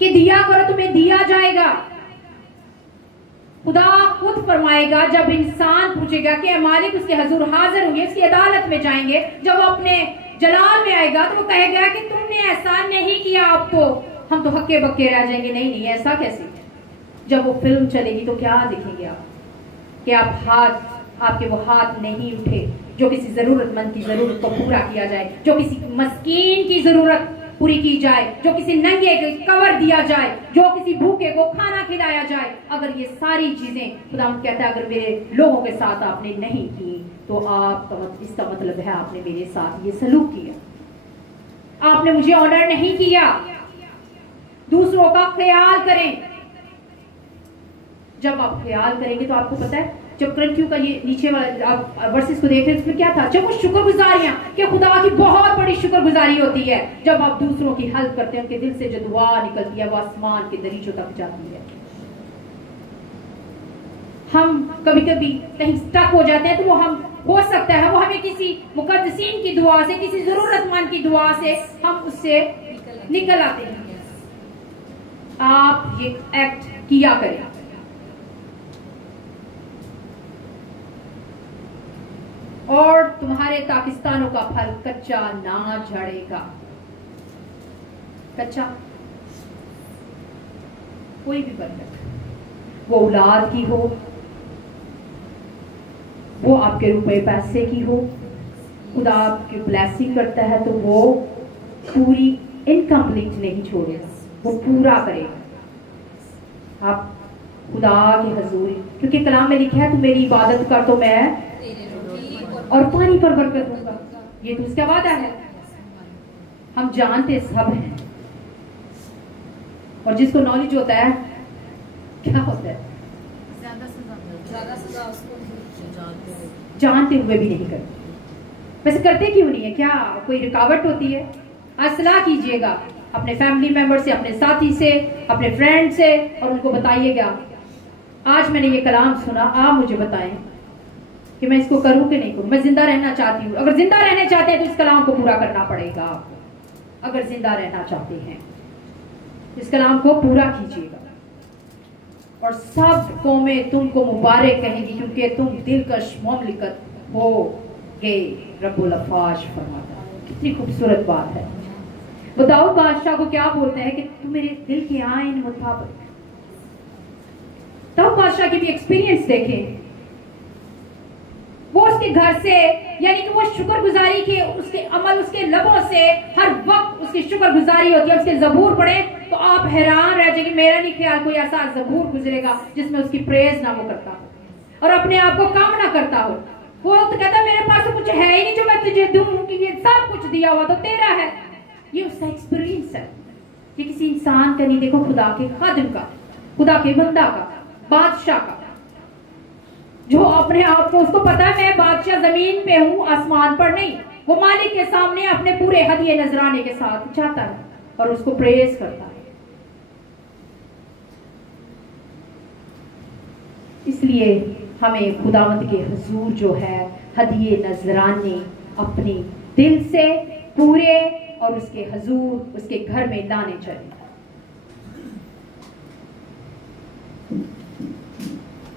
कि दिया करो तुम्हें दिया जाएगा। खुदा खुद फरमाएगा, जब इंसान पूछेगा कि मालिक उसके हजूर हाजिर होंगे, उसकी अदालत में जाएंगे, जब वो अपने जलाल में आएगा तो वो कहेगा कि तुमने ऐसा नहीं किया, अब तो हम तो हक्के बक्के रह जाएंगे। नहीं, ऐसा कैसे? जब वो फिल्म चलेगी तो क्या दिखेंगे आप कि आपके वो हाथ नहीं उठे जो किसी जरूरतमंद की जरूरत को पूरा किया जाए, जो किसी मस्कीन की जरूरत पूरी की जाए, जो किसी नंगे को कवर दिया जाए, जो किसी भूखे को खाना खिलाया जाए। अगर ये सारी चीजें खुदा कहता है अगर मेरे लोगों के साथ आपने नहीं की तो इसका मतलब है आपने मेरे साथ ये सलूक किया, आपने मुझे ऑनर नहीं किया। दूसरों का ख्याल करें। जब आप ख्याल करेंगे तो आपको पता है, जब ग्रंथियों का ये नीचे वाला आप वर्सेस को देख रहे हैं उसमें क्या था? जब वो शुक्रगुजारियां, कि खुदा की बहुत बड़ी शुक्रगुजारी होती है जब आप दूसरों की हेल्प करते हैं, उनके दिल से जो दुआ निकलती है वो आसमान के दरीचों तक जाती है। हम कभी कभी कहीं स्टक हो जाते हैं तो वो हम हो सकता है वो हमें किसी मुकद्दसीन की दुआ से, किसी जरूरतमंद की दुआ से हम उससे निकल आते हैं। आप ये एक्ट किया करें। और तुम्हारे पाकिस्तानों का फल कच्चा ना झड़ेगा। कच्चा कोई भी बरकत, वो औलाद की हो, वो आपके रुपए पैसे की हो, खुदा आपकी ब्लेसिंग करता है तो वो पूरी इनकम्प्लीट नहीं छोड़ेगा, वो पूरा करेगा। आप खुदा की हजूरी, क्योंकि कलाम में लिखा है तू मेरी इबादत कर तो मैं और पानी पर बरकत दूंगा। ये तो उसका वादा है। हम जानते सब हैं, और जिसको नॉलेज होता है क्या होता है, जानते हुए भी नहीं करते। वैसे करते क्यों नहीं है? क्या कोई रुकावट होती है? आज सलाह कीजिएगा अपने फैमिली मेंबर से, अपने साथी से, अपने फ्रेंड से, और उनको बताइएगा आज मैंने ये कलाम सुना, आप मुझे बताएं कि मैं इसको करूं कि नहीं करूं। मैं जिंदा रहना चाहती हूँ। अगर जिंदा रहना चाहते हैं तो इस कलाम को पूरा करना पड़ेगा आपको। अगर जिंदा रहना चाहते हैं इस कलाम को पूरा कीजिएगा, और सब कौमें तुमको मुबारक कहेंगी क्योंकि तुम दिलकश मुमलिकत हो गए। रब्बुल अफाश फरमाता है। कितनी खूबसूरत बात है। वो दाऊद बादशाह को क्या बोलते हैं कि तू मेरे दिल के आईन मुताबिक। दाऊद बादशाह की भी एक्सपीरियंस देखें। वो उसके घर से, यानी कि वो शुक्रगुजारी के उसके अमल, उसके लबों से हर वक्त उसकी शुक्रगुजारी होती है। उसके जबूर पढ़े तो आप हैरान रह जाएंगे। मेरा नहीं ख्याल कोई ऐसा जबूर गुजरेगा जिसमें उसकी प्रेज ना वो करता हो और अपने आप को कम ना करता हो। वो तो कहता मेरे पास तो कुछ है ही नहीं जो मैं तुझे दूं, कि ये सब कुछ दिया हुआ तो तेरा है। ये उसका एक्सपीरियंस है। ये किसी इंसान का नहीं, देखो खुदा के खादिम का, खुदा के बंदा का, बादशाह का, जो अपने आप को, उसको पता है मैं बादशाह जमीन पे हूं, आसमान पर नहीं। वो मालिक के सामने अपने पूरे हदिये नजराने के साथ जाता है और उसको प्रेज करता है। इसलिए हमें खुदावंद के हुजूर जो है हदिये नजराने अपने दिल से पूरे और उसके हुजूर, उसके घर में लाने चाहिए।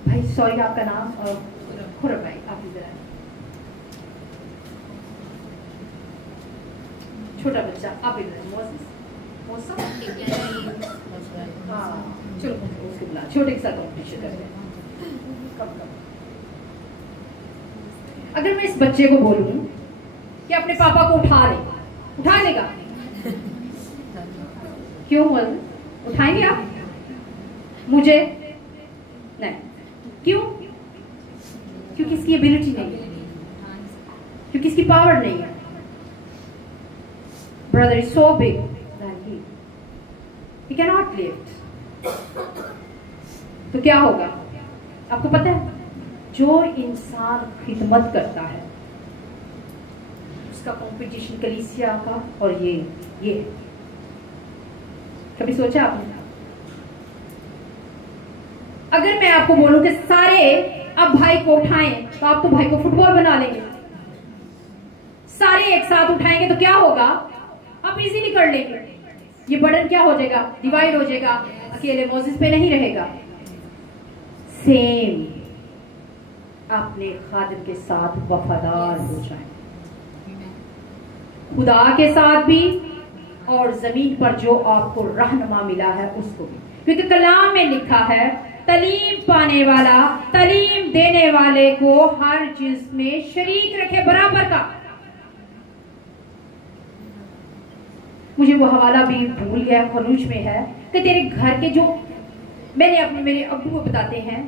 भाई सॉरी आपका नाम? और खुरम भाई आप इधर आए। छोटा बच्चा आप इधर। मौसम हाँ चलो उसको बुला, छोटे के साथ कॉम्पिटिशन कर रहे हैं। अगर मैं इस बच्चे को बोलूं कि अपने पापा को उठा ले, उठा लेगा? क्यों उठाएंगे आप? मुझे नहीं। क्यों? क्योंकि इसकी एबिलिटी नहीं है, क्योंकि इसकी पावर नहीं है। Brother is so big that he cannot lift. तो क्या होगा आपको पता है? जो इंसान खिदमत करता है उसका कंपटीशन कलीसिया का और ये कभी सोचा आपने? अगर मैं आपको बोलूं कि सारे अब भाई को उठाएं तो आप तो भाई को फुटबॉल बना लेंगे। सारे एक साथ उठाएंगे तो क्या होगा? आप इजीली कर लेंगे। ये बर्डन क्या हो जाएगा? डिवाइड हो जाएगा। अकेले मोसेस पे नहीं रहेगा। सेम अपने खादिम के साथ वफादार हो जाए, खुदा के साथ भी और जमीन पर जो आपको रहनुमा मिला है उसको भी। क्योंकि कलाम में लिखा है तालीम पाने वाला तालीम देने वाले को हर चीज में शरीक रखे बराबर का। मुझे वो हवाला भी भूल गया, खरूज में है कि तेरे घर के जो मैंने अपने मेरे अब्बू को बताते हैं।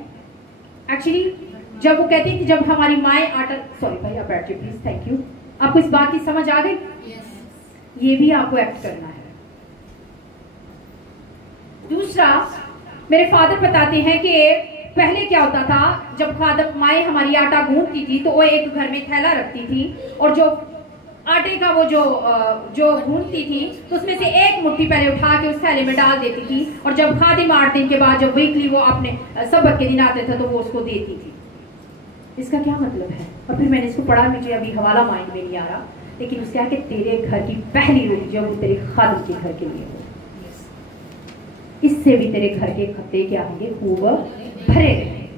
एक्चुअली जब वो कहती कि जब हमारी माए आटा, सॉरी भाई आप बैठ जाइए प्लीज, थैंक यू। आपको इस बात की समझ आ गई? ये भी आपको एक्ट करना है। दूसरा, मेरे फादर बताते हैं कि पहले क्या होता था, जब खादम माए हमारी आटा गूंथती थी तो वो एक घर में थैला रखती थी और जो आटे का वो जो गूंथती थी तो उसमें से एक मुट्ठी पहले उठा के उस थैले में डाल देती थी, और जब खादिम 8 दिन के बाद जब वीकली वो अपने सबक के दिन आते थे तो वो उसको देती थी। इसका क्या मतलब है? और फिर मैंने इसको पढ़ा, मुझे अभी हवाला माइंड में नहीं आ रहा, लेकिन उसके आगे तेरे घर की पहली रोटी जब वो तेरे खादिम के घर के लिए हो, इससे भी तेरे घर के खत्ते क्या होंगे? खूब भरे रहेंगे।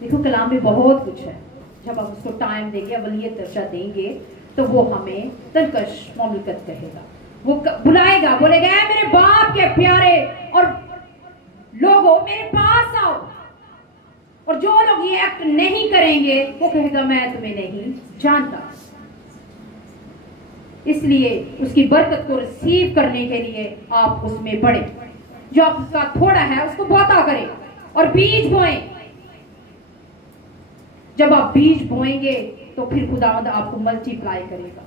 देखो कलाम में बहुत कुछ है। जब हम उसको टाइम देंगे, अवलियत दर्जा देंगे, तो वो हमें दिलकश ममलकत कहेगा, वो बुलाएगा, बोलेगा ऐ मेरे बाप के प्यारे और लोगों मेरे पास आओ। और जो लोग ये एक्ट नहीं करेंगे वो कहेगा मैं तुम्हें नहीं जानता। इसलिए उसकी बरकत को रिसीव करने के लिए आप उसमें बढ़े, जो आपका थोड़ा है उसको बहुता करें और बीज बोएं। जब आप बीज बोएंगे तो फिर खुदावंद आपको मल्टीप्लाई करेगा।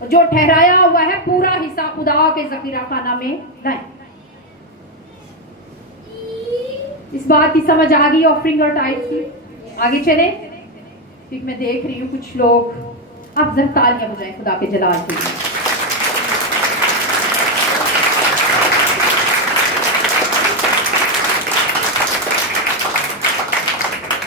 और जो ठहराया हुआ है पूरा हिस्सा खुदा के जखीरा खाना में लाएं। इस बात की समझ आ गई ऑफरिंग और टाइप की? आगे चले। ठीक, मैं देख रही हूँ कुछ लोग, आप जरा तालियां बजाएं खुदा के जलाल के लिए।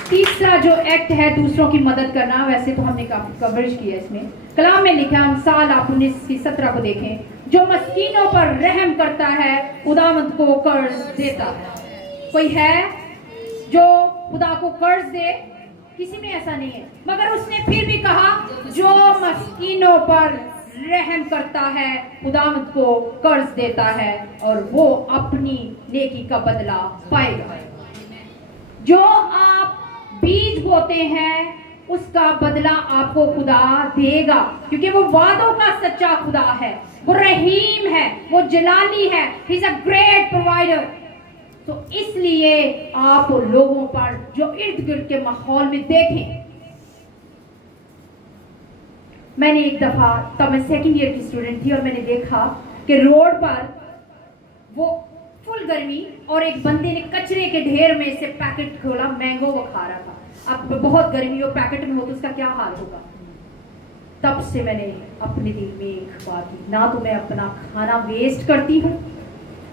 तीसरा जो एक्ट है दूसरों की मदद करना, वैसे तो हमने काफी कवरेज किया इसमें। कलाम में लिखा अमसाल आप 19:17 को देखें, जो मस्कीनों पर रहम करता है खुदावंद को कर्ज देता है। कोई है जो खुदा को कर्ज दे? किसी में ऐसा नहीं है, मगर उसने फिर भी कहा जो मस्कीनों पर रहम करता है खुदावंद को कर्ज देता है और वो अपनी नेकी का बदला पाएगा। जो आप बीज बोते हैं उसका बदला आपको खुदा देगा, क्योंकि वो वादों का सच्चा खुदा है, वो रहीम है, वो जलाली है, he is a great provider. तो इसलिए आप लोगों पर जो इर्द गिर्द के माहौल में देखें। मैंने एक दफा, तब मैं सेकंड ईयर की स्टूडेंट थी, और मैंने देखा कि रोड पर वो फुल गर्मी और एक बंदे ने कचरे के ढेर में से पैकेट खोला, मैंगो वो खा रहा था। अब बहुत गर्मी हो, पैकेट में हो तो उसका क्या हाल होगा। तब से मैंने अपने दिल में एक बात की, ना तो मैं अपना खाना वेस्ट करती हूँ,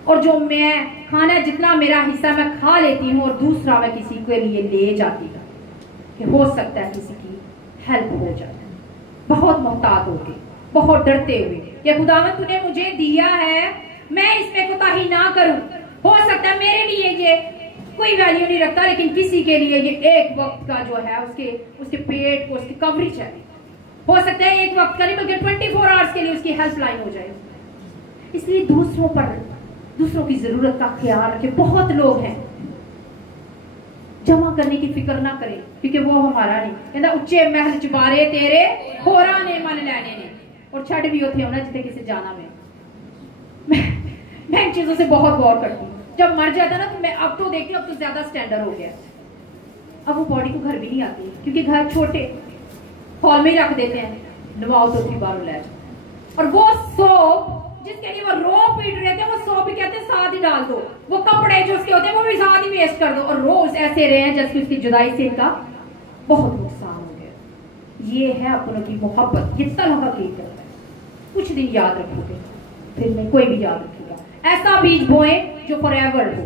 और जो मैं खाना जितना मेरा हिस्सा मैं खा लेती हूँ और दूसरा मैं किसी के लिए ले जाती हूँ कि हो सकता है किसी की हेल्प हो जाए। बहुत मोहतात होके, बहुत डरते हुए कि खुदावंद तूने मुझे दिया है, मैं इसमें कोताही ना करूं। हो सकता है मेरे लिए ये कोई वैल्यू नहीं रखता, लेकिन किसी के लिए ये एक वक्त का जो है उसके पेट को उसकी कवरेज है। हो सकता है एक वक्त का नहीं बल्कि 24 आवर्स के लिए उसकी हेल्पलाइन हो जाए। इसलिए दूसरों की जरूरत का ख्याल रखें। बहुत लोग हैं जमा करने की फिक्र ना करें, क्योंकि वो हमारा नहीं कहता उच्चे महल चबारे तेरे होरा ने मन लेने ने, और छड़ भी होते होना जितने किसी जाना में। मैं इन चीजों से बहुत गौर करती हूँ। जब मर जाता ना तो मैं अब तो देखती हूँ, अब तो ज्यादा स्टैंडर्ड हो गया। अब वो बॉडी को घर भी नहीं आती, क्योंकि घर छोटे हॉल में ही रख देते हैं, नवाओ तो बार ले जाओ। और वो सोप जिसके लिए वो रो पीट रहे थे, वो सोप भी कहते हैं साथ ही डाल दो। वो कपड़े जो उसके होते हैं वो भी साथ ही वेस्ट कर दो, और रोज ऐसे रहे हैं जैसे उसकी जुदाई से इनका बहुत नुकसान हो गया। ये है अपनों की मोहब्बत, ये तलह हकीकत है। कुछ दिन याद रखोगे, फिर नहीं कोई भी याद रखेगा। ऐसा बीज बोए जो फॉरएवर हो,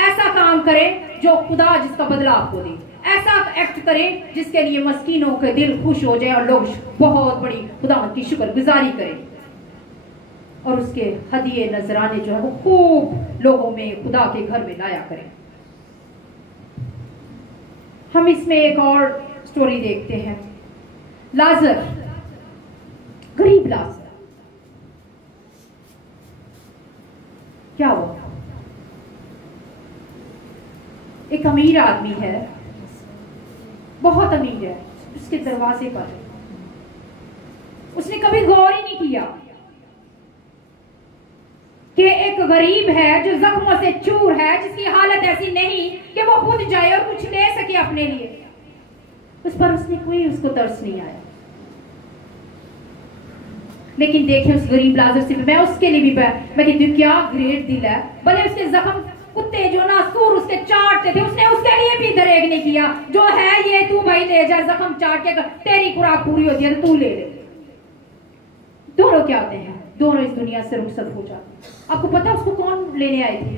ऐसा काम करें जो खुदा जिसका बदला आपको दे, ऐसा एक्ट करें जिसके लिए मस्कीनों के दिल खुश हो जाए और लोग बहुत बड़ी खुदा की शुक्रगुजारी करें, और उसके हदिये नजराने जो है वो खूब लोगों में खुदा के घर में लाया करें। हम इसमें एक और स्टोरी देखते हैं, लाजर, गरीब लाजर। क्या हुआ? एक अमीर आदमी है, बहुत अमीर है, उसके दरवाजे पर उसने कभी गौर ही नहीं किया कि एक गरीब है जो जख्मों से चूर है, जिसकी हालत ऐसी नहीं कि वो खुद जाए और कुछ ले सके अपने लिए। उस पर उसने कोई उसको तरस नहीं आया। लेकिन देखिए उस गरीब लाजर से मैं उसके लिए भी मैं कहती हूँ क्या ग्रेट दिल है। भले उसके जख्म कुत्ते जो नासूर उसके चाटते थे, उसने उसके लिए भी दरेग नहीं किया। जो है ये तू भाई ले जा, जख्म चाट के तेरी खुराक पूरी होती है तो तू ले ले। दोनों क्या होते हैं, दोनों इस दुनिया से रुखसत हो जाते। आपको पता उसको कौन लेने आए थे?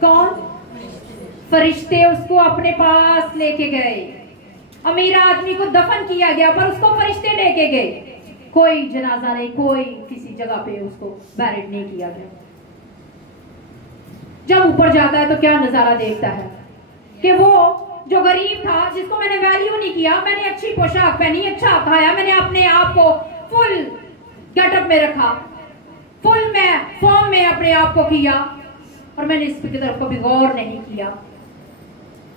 कौन? फरिश्ते उसको अपने पास लेके गए। अमीर आदमी को दफन किया गया पर उसको फरिश्ते लेके गए। कोई जनाजा नहीं, कोई किसी जगह पे उसको बैरिड नहीं किया गया। जब ऊपर जाता है तो क्या नजारा देखता है कि वो जो गरीब था, जिसको मैंने वैल्यू नहीं किया, मैंने अच्छी पोशाक पहनी, अच्छा खाया, मैंने अपने आप को फुल गेटअप में रखा, फुल में फॉर्म में अपने आप को किया, और मैंने इस की तरफ कभी गौर नहीं किया,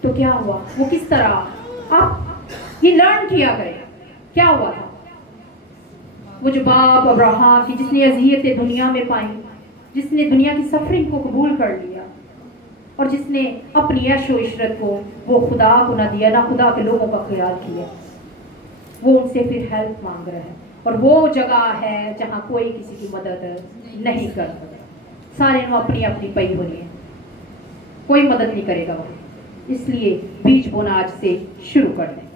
तो क्या हुआ? वो किस तरह आप ये लर्न किया करें। क्या हुआ था? वो जो बाप अब्राहम की, जिसने अज़ियतें दुनिया में पाई, जिसने दुनिया की सफरिंग को कबूल कर लिया, और जिसने अपनी ऐशो इशरत को वो खुदा को ना दिया, ना खुदा के लोगों का ख्याल किया, वो उनसे फिर हेल्प मांग रहा है। और वो जगह है जहां कोई किसी की मदद नहीं करता, सारे नो अपनी अपनी पई होनी है, कोई मदद नहीं करेगा वहां। इसलिए बीज बोना आज से शुरू कर दें।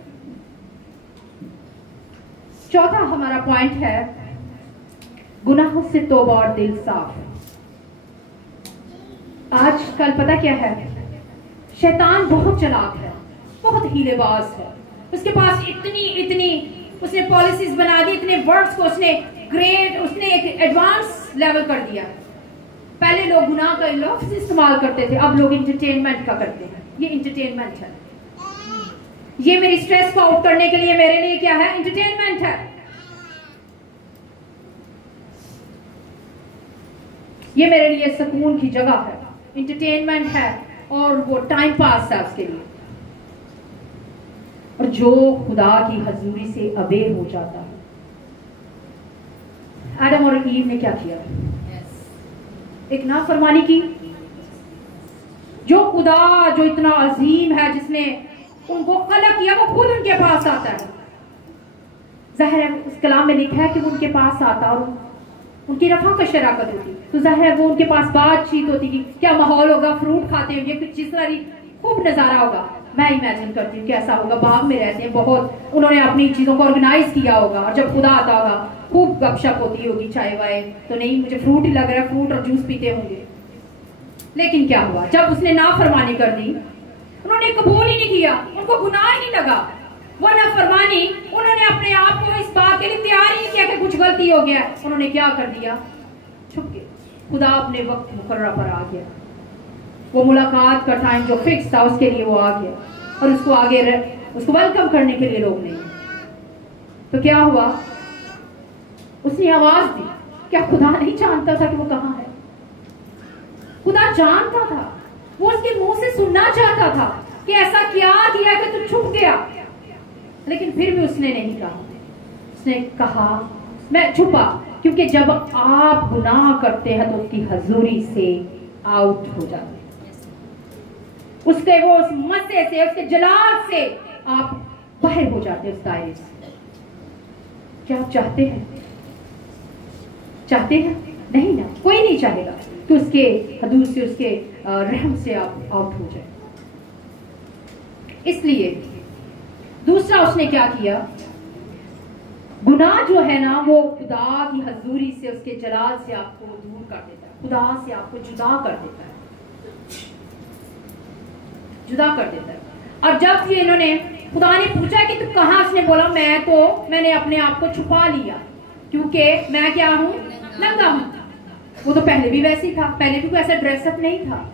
चौथा हमारा पॉइंट है गुनाहों से तौबा और दिल साफ। आजकल पता क्या है, शैतान बहुत चालाक है, बहुत हीलेबाज है, उसके पास इतनी उसने पॉलिसीज बना दी, इतने वर्ड्स को उसने एक एडवांस लेवल कर दिया। पहले लोग गुनाह का लफ्ज इस्तेमाल करते थे, अब लोग एंटरटेनमेंट का करते हैं। ये एंटरटेनमेंट है, ये मेरी स्ट्रेस को आउट करने के लिए मेरे लिए क्या है? एंटरटेनमेंट है। ये मेरे लिए सुकून की जगह है, एंटरटेनमेंट है, और वो टाइम पास है उसके लिए। और जो खुदा की हजूरी से अबेर हो जाता है, आदम और ईव ने क्या किया? एक नाफरमानी की। जो खुदा जो इतना अजीम है, जिसने उनको खलक किया, वो खुद उनके पास आता है। जाहिर है उस कलाम में लिखा है कि वो उनके पास आता और उनकी रफा का शराकत होती, तो जाहिर है वो उनके पास बातचीत होती कि क्या माहौल होगा, फ्रूट खाते होंगे, कुछ जिस तरह खूब नजारा होगा। मैं इमेजिन करती हूँ कैसा होगा, बाग में रहते हैं, बहुत उन्होंने अपनी चीजों को ऑर्गेनाइज किया होगा, और जब खुदा आता होगा खूब गपशप होती होगी, चाय वाय तो नहीं, मुझे फ्रूट ही लग रहा है, फ्रूट और जूस पीते होंगे। लेकिन क्या हुआ? जब उसने नाफरमानी कर दी, उन्होंने कबूल ही नहीं किया, उनको गुनाह ही नहीं लगा। वो नाफरमानी, उन्होंने अपने आप को इस बात के लिए तैयार ही नहीं किया कि कुछ गलती हो गया। उन्होंने क्या कर दिया? छुप गए। खुदा अपने वक्त मुकर्रर पर आ गया, वो मुलाकात का टाइम जो फिक्स था उसके लिए वो आ गया, और उसको वेलकम करने के लिए लोग नहीं। तो क्या हुआ? उसने आवाज दी। क्या खुदा नहीं जानता था कि वो कहां है? खुदा जानता था, वो उसके मुंह से सुनना चाहता था कि ऐसा क्या किया कि तू छुप गया। लेकिन फिर भी उसने नहीं कहा। उसने कहा मैं छुपा, क्योंकि जब आप गुनाह करते हैं तो उसकी हजूरी से आउट हो जाते हैं, उसके वो उस मज़े से, उसके जलाल से आप बाहर हो जाते हैं उस दायरे से। क्या आप चाहते हैं? चाहते हैं? नहीं ना, कोई नहीं चाहेगा कि उसके हदूद से, उसके रहम से आप आउट हो जाए। इसलिए दूसरा उसने क्या किया? गुनाह जो है ना, वो खुदा की हजूरी से, उसके जलाल से आपको दूर कर देता है, खुदा से आपको जुदा कर देता है, जुदा कर देता है। और जब ये इन्होंने, खुदा ने पूछा कि तू कहां? उसने बोला मैंने अपने आप को छुपा लिया, क्योंकि मैं क्या हूं? नंगा हूं। वो तो पहले भी वैसे ही था, पहले भी वैसा ड्रेसअप नहीं था।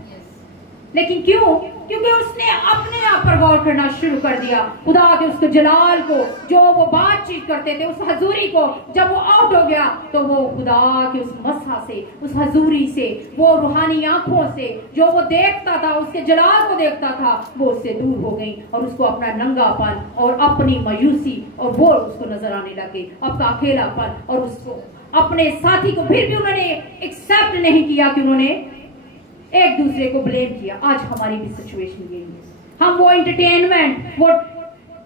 लेकिन क्यों? क्योंकि उसने अपने आप पर गौर करना शुरू कर दिया, खुदा के उसके जलाल को, जो वो बातचीत करते थे, उस हजूरी को। जब वो आउट हो गया तो वो खुदा के उस मसा से, उस हजूरी से, वो रूहानी आंखों से जो वो देखता था, उसके जलाल को देखता था, वो उससे दूर हो गई, और उसको अपना नंगापन और अपनी मायूसी और वो उसको नजर आने लगे, अपना अकेलापन, और उसको अपने साथी को फिर भी उन्होंने एक्सेप्ट नहीं किया, कि उन्होंने एक दूसरे को ब्लेम किया। आज हमारी भी सिचुएशन यही है। हम वो एंटरटेनमेंट, वो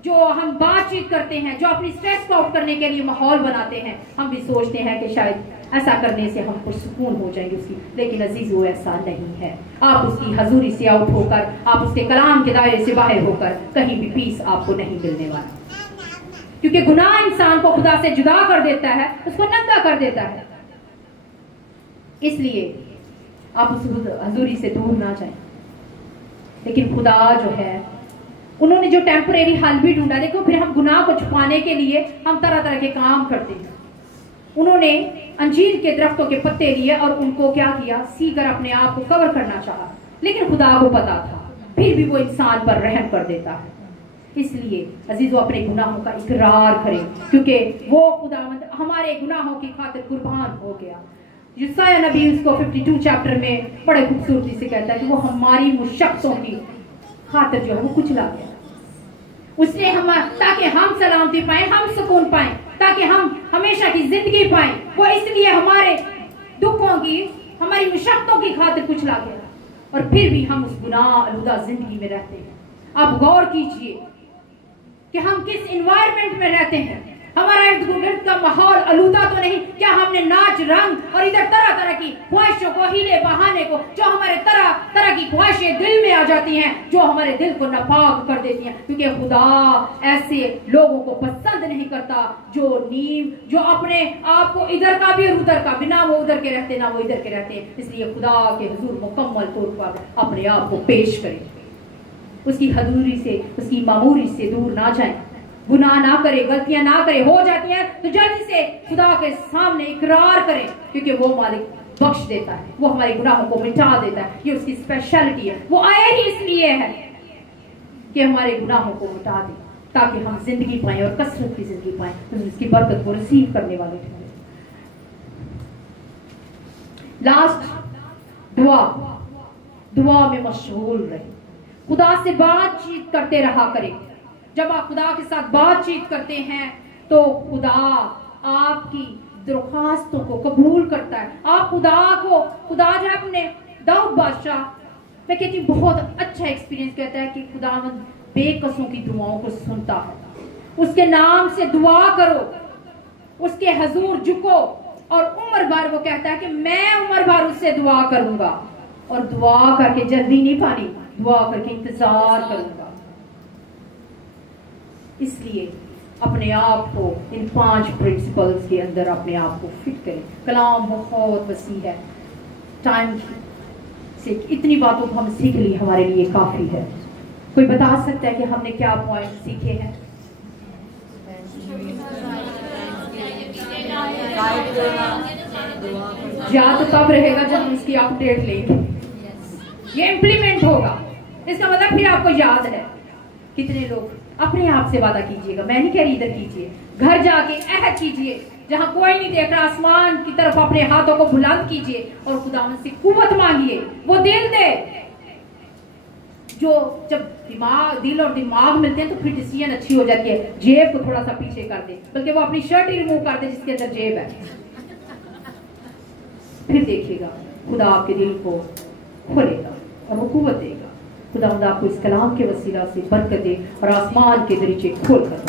जो हम बातचीत करते हैं, जो अपनी स्ट्रेस को आउट करने के लिए माहौल बनाते हैं, हम भी सोचते हैं कि शायद ऐसा करने से हम सुकून हो जाएंगे उसकी। लेकिन अजीज वो ऐसा नहीं है। आप उसकी हजूरी से आउट होकर, आप उसके कलाम के दायरे से बाहर होकर कहीं भी पीस आपको नहीं मिलने वाला, क्योंकि गुनाह इंसान को खुदा से जुदा कर देता है, उसको नंगा कर देता है। इसलिए आप उस हजूरी से दूर ना जाएं। लेकिन खुदा जो है, उन्होंने जो टेम्परेरी हल भी ढूंढा। देखो, फिर हम गुनाह को छुपाने के लिए हम तरह तरह के काम करते हैं। उन्होंने अंजीर के दरख्तों के पत्ते लिए और उनको क्या किया? सीकर अपने आप को कवर करना चाहा। लेकिन खुदा को पता था फिर भी वो इंसान पर रहम कर देता है। इसलिए अजीजों, अपने गुनाहों का इकरार करें, क्योंकि वो खुदावंद हमारे गुनाहों की खातिर कुर्बान हो गया। यशायाह नबी उसको 52 चैप्टर में बड़े खूबसूरती से कहता है कि वो हमारी मुशक्क़तों की खातिर जो है वो कुचला गया, उसने हम, ताकि हम सलामती पाए, हम सुकून पाए, ताकि हम हमेशा की जिंदगी पाए। वो इसलिए हमारे दुखों की, हमारी मुशक्क़तों की खातिर कुचला गया, और फिर भी हम उस गुनाह आलूदा जिंदगी में रहते हैं। आप गौर कीजिए कि हम किस एनवायरनमेंट में रहते हैं। हमारा इर्द गिर्द का माहौल आलूदा तो नहीं? क्या हमने नाच रंग और इधर तरह तरह की ख्वाहिशों को, हीले बहाने को, जो हमारे तरह तरह की ख्वाहिशें दिल में आ जाती हैं, जो हमारे दिल को नापाक कर देती हैं, क्योंकि खुदा ऐसे लोगों को पसंद नहीं करता जो अपने आप को इधर का भी और उधर का भी, ना वो उधर के रहते ना वो इधर के रहते। इसलिए खुदा के हुजूर मुकम्मल तौर पर अपने आप को पेश करें, उसकी हजूरी से, उसकी मामूरी से दूर ना जाए, गुनाह ना करे, गलतियां ना करे, हो जाती है तो जल्दी से खुदा के सामने इकरार करें, क्योंकि वो मालिक बख्श देता है, वो हमारे गुनाहों को मिटा देता है। ये उसकी स्पेशलिटी है। वो आया ही इसलिए है कि हमारे गुनाहों को मिटा दे, ताकि हम जिंदगी पाएं और कसरत की जिंदगी पाएं, तो उसकी बरकत को रिसीव करने वाले ठहरे। लास्ट, दुआ में मशगूल रहे, खुदा से बातचीत करते रहा करें। जब आप खुदा के साथ बातचीत करते हैं तो खुदा आपकी दरख्वास्तों को कबूल करता है। आप खुदा जो है अपने दाऊद बादशाह, मैं कहती हूँ बहुत अच्छा एक्सपीरियंस कहता है कि खुदावंद बेकसों की दुआओं को सुनता है। उसके नाम से दुआ करो, उसके हजूर झुको, और उम्र भर वो कहता है कि मैं उम्र भर उससे दुआ करूंगा, और दुआ करके जल्दी नहीं पानी, दुआ करके इंतजार करूंगा। इसलिए अपने आप को इन 5 प्रिंसिपल्स के अंदर अपने आप को फिट करें। कलाम बहुत वसी है, टाइम से इतनी बातों को हम सीख ली, हमारे लिए काफी है। कोई बता सकता है कि हमने क्या पॉइंट सीखे हैं? याद तो तब रहेगा जब हम इसकी अपडेट लेंगे, ये इम्प्लीमेंट होगा। इसका मतलब फिर आपको याद है। कितने लोग अपने आप से वादा कीजिएगा, मैं नहीं कह रही इधर कीजिए, घर जाके अहद कीजिए, जहां कोई नहीं देख रहा, आसमान की तरफ अपने हाथों को बुलंद कीजिए और खुदावंद से कुव्वत मांगिए, वो दिल दे। जो जब दिल और दिमाग मिलते हैं तो फिर डिसीजन अच्छी हो जाती है। जेब को थोड़ा सा पीछे कर दे, बल्कि वो अपनी शर्ट ही रिमूव कर दे जिसके अंदर जेब है, फिर देखिएगा खुदा आपके दिल को खोलेगा और वो कुव्वत देगा। खुदावंद आपको इस कलाम के वसीला से बरकत दे और आसमान के दरीचे खोल कर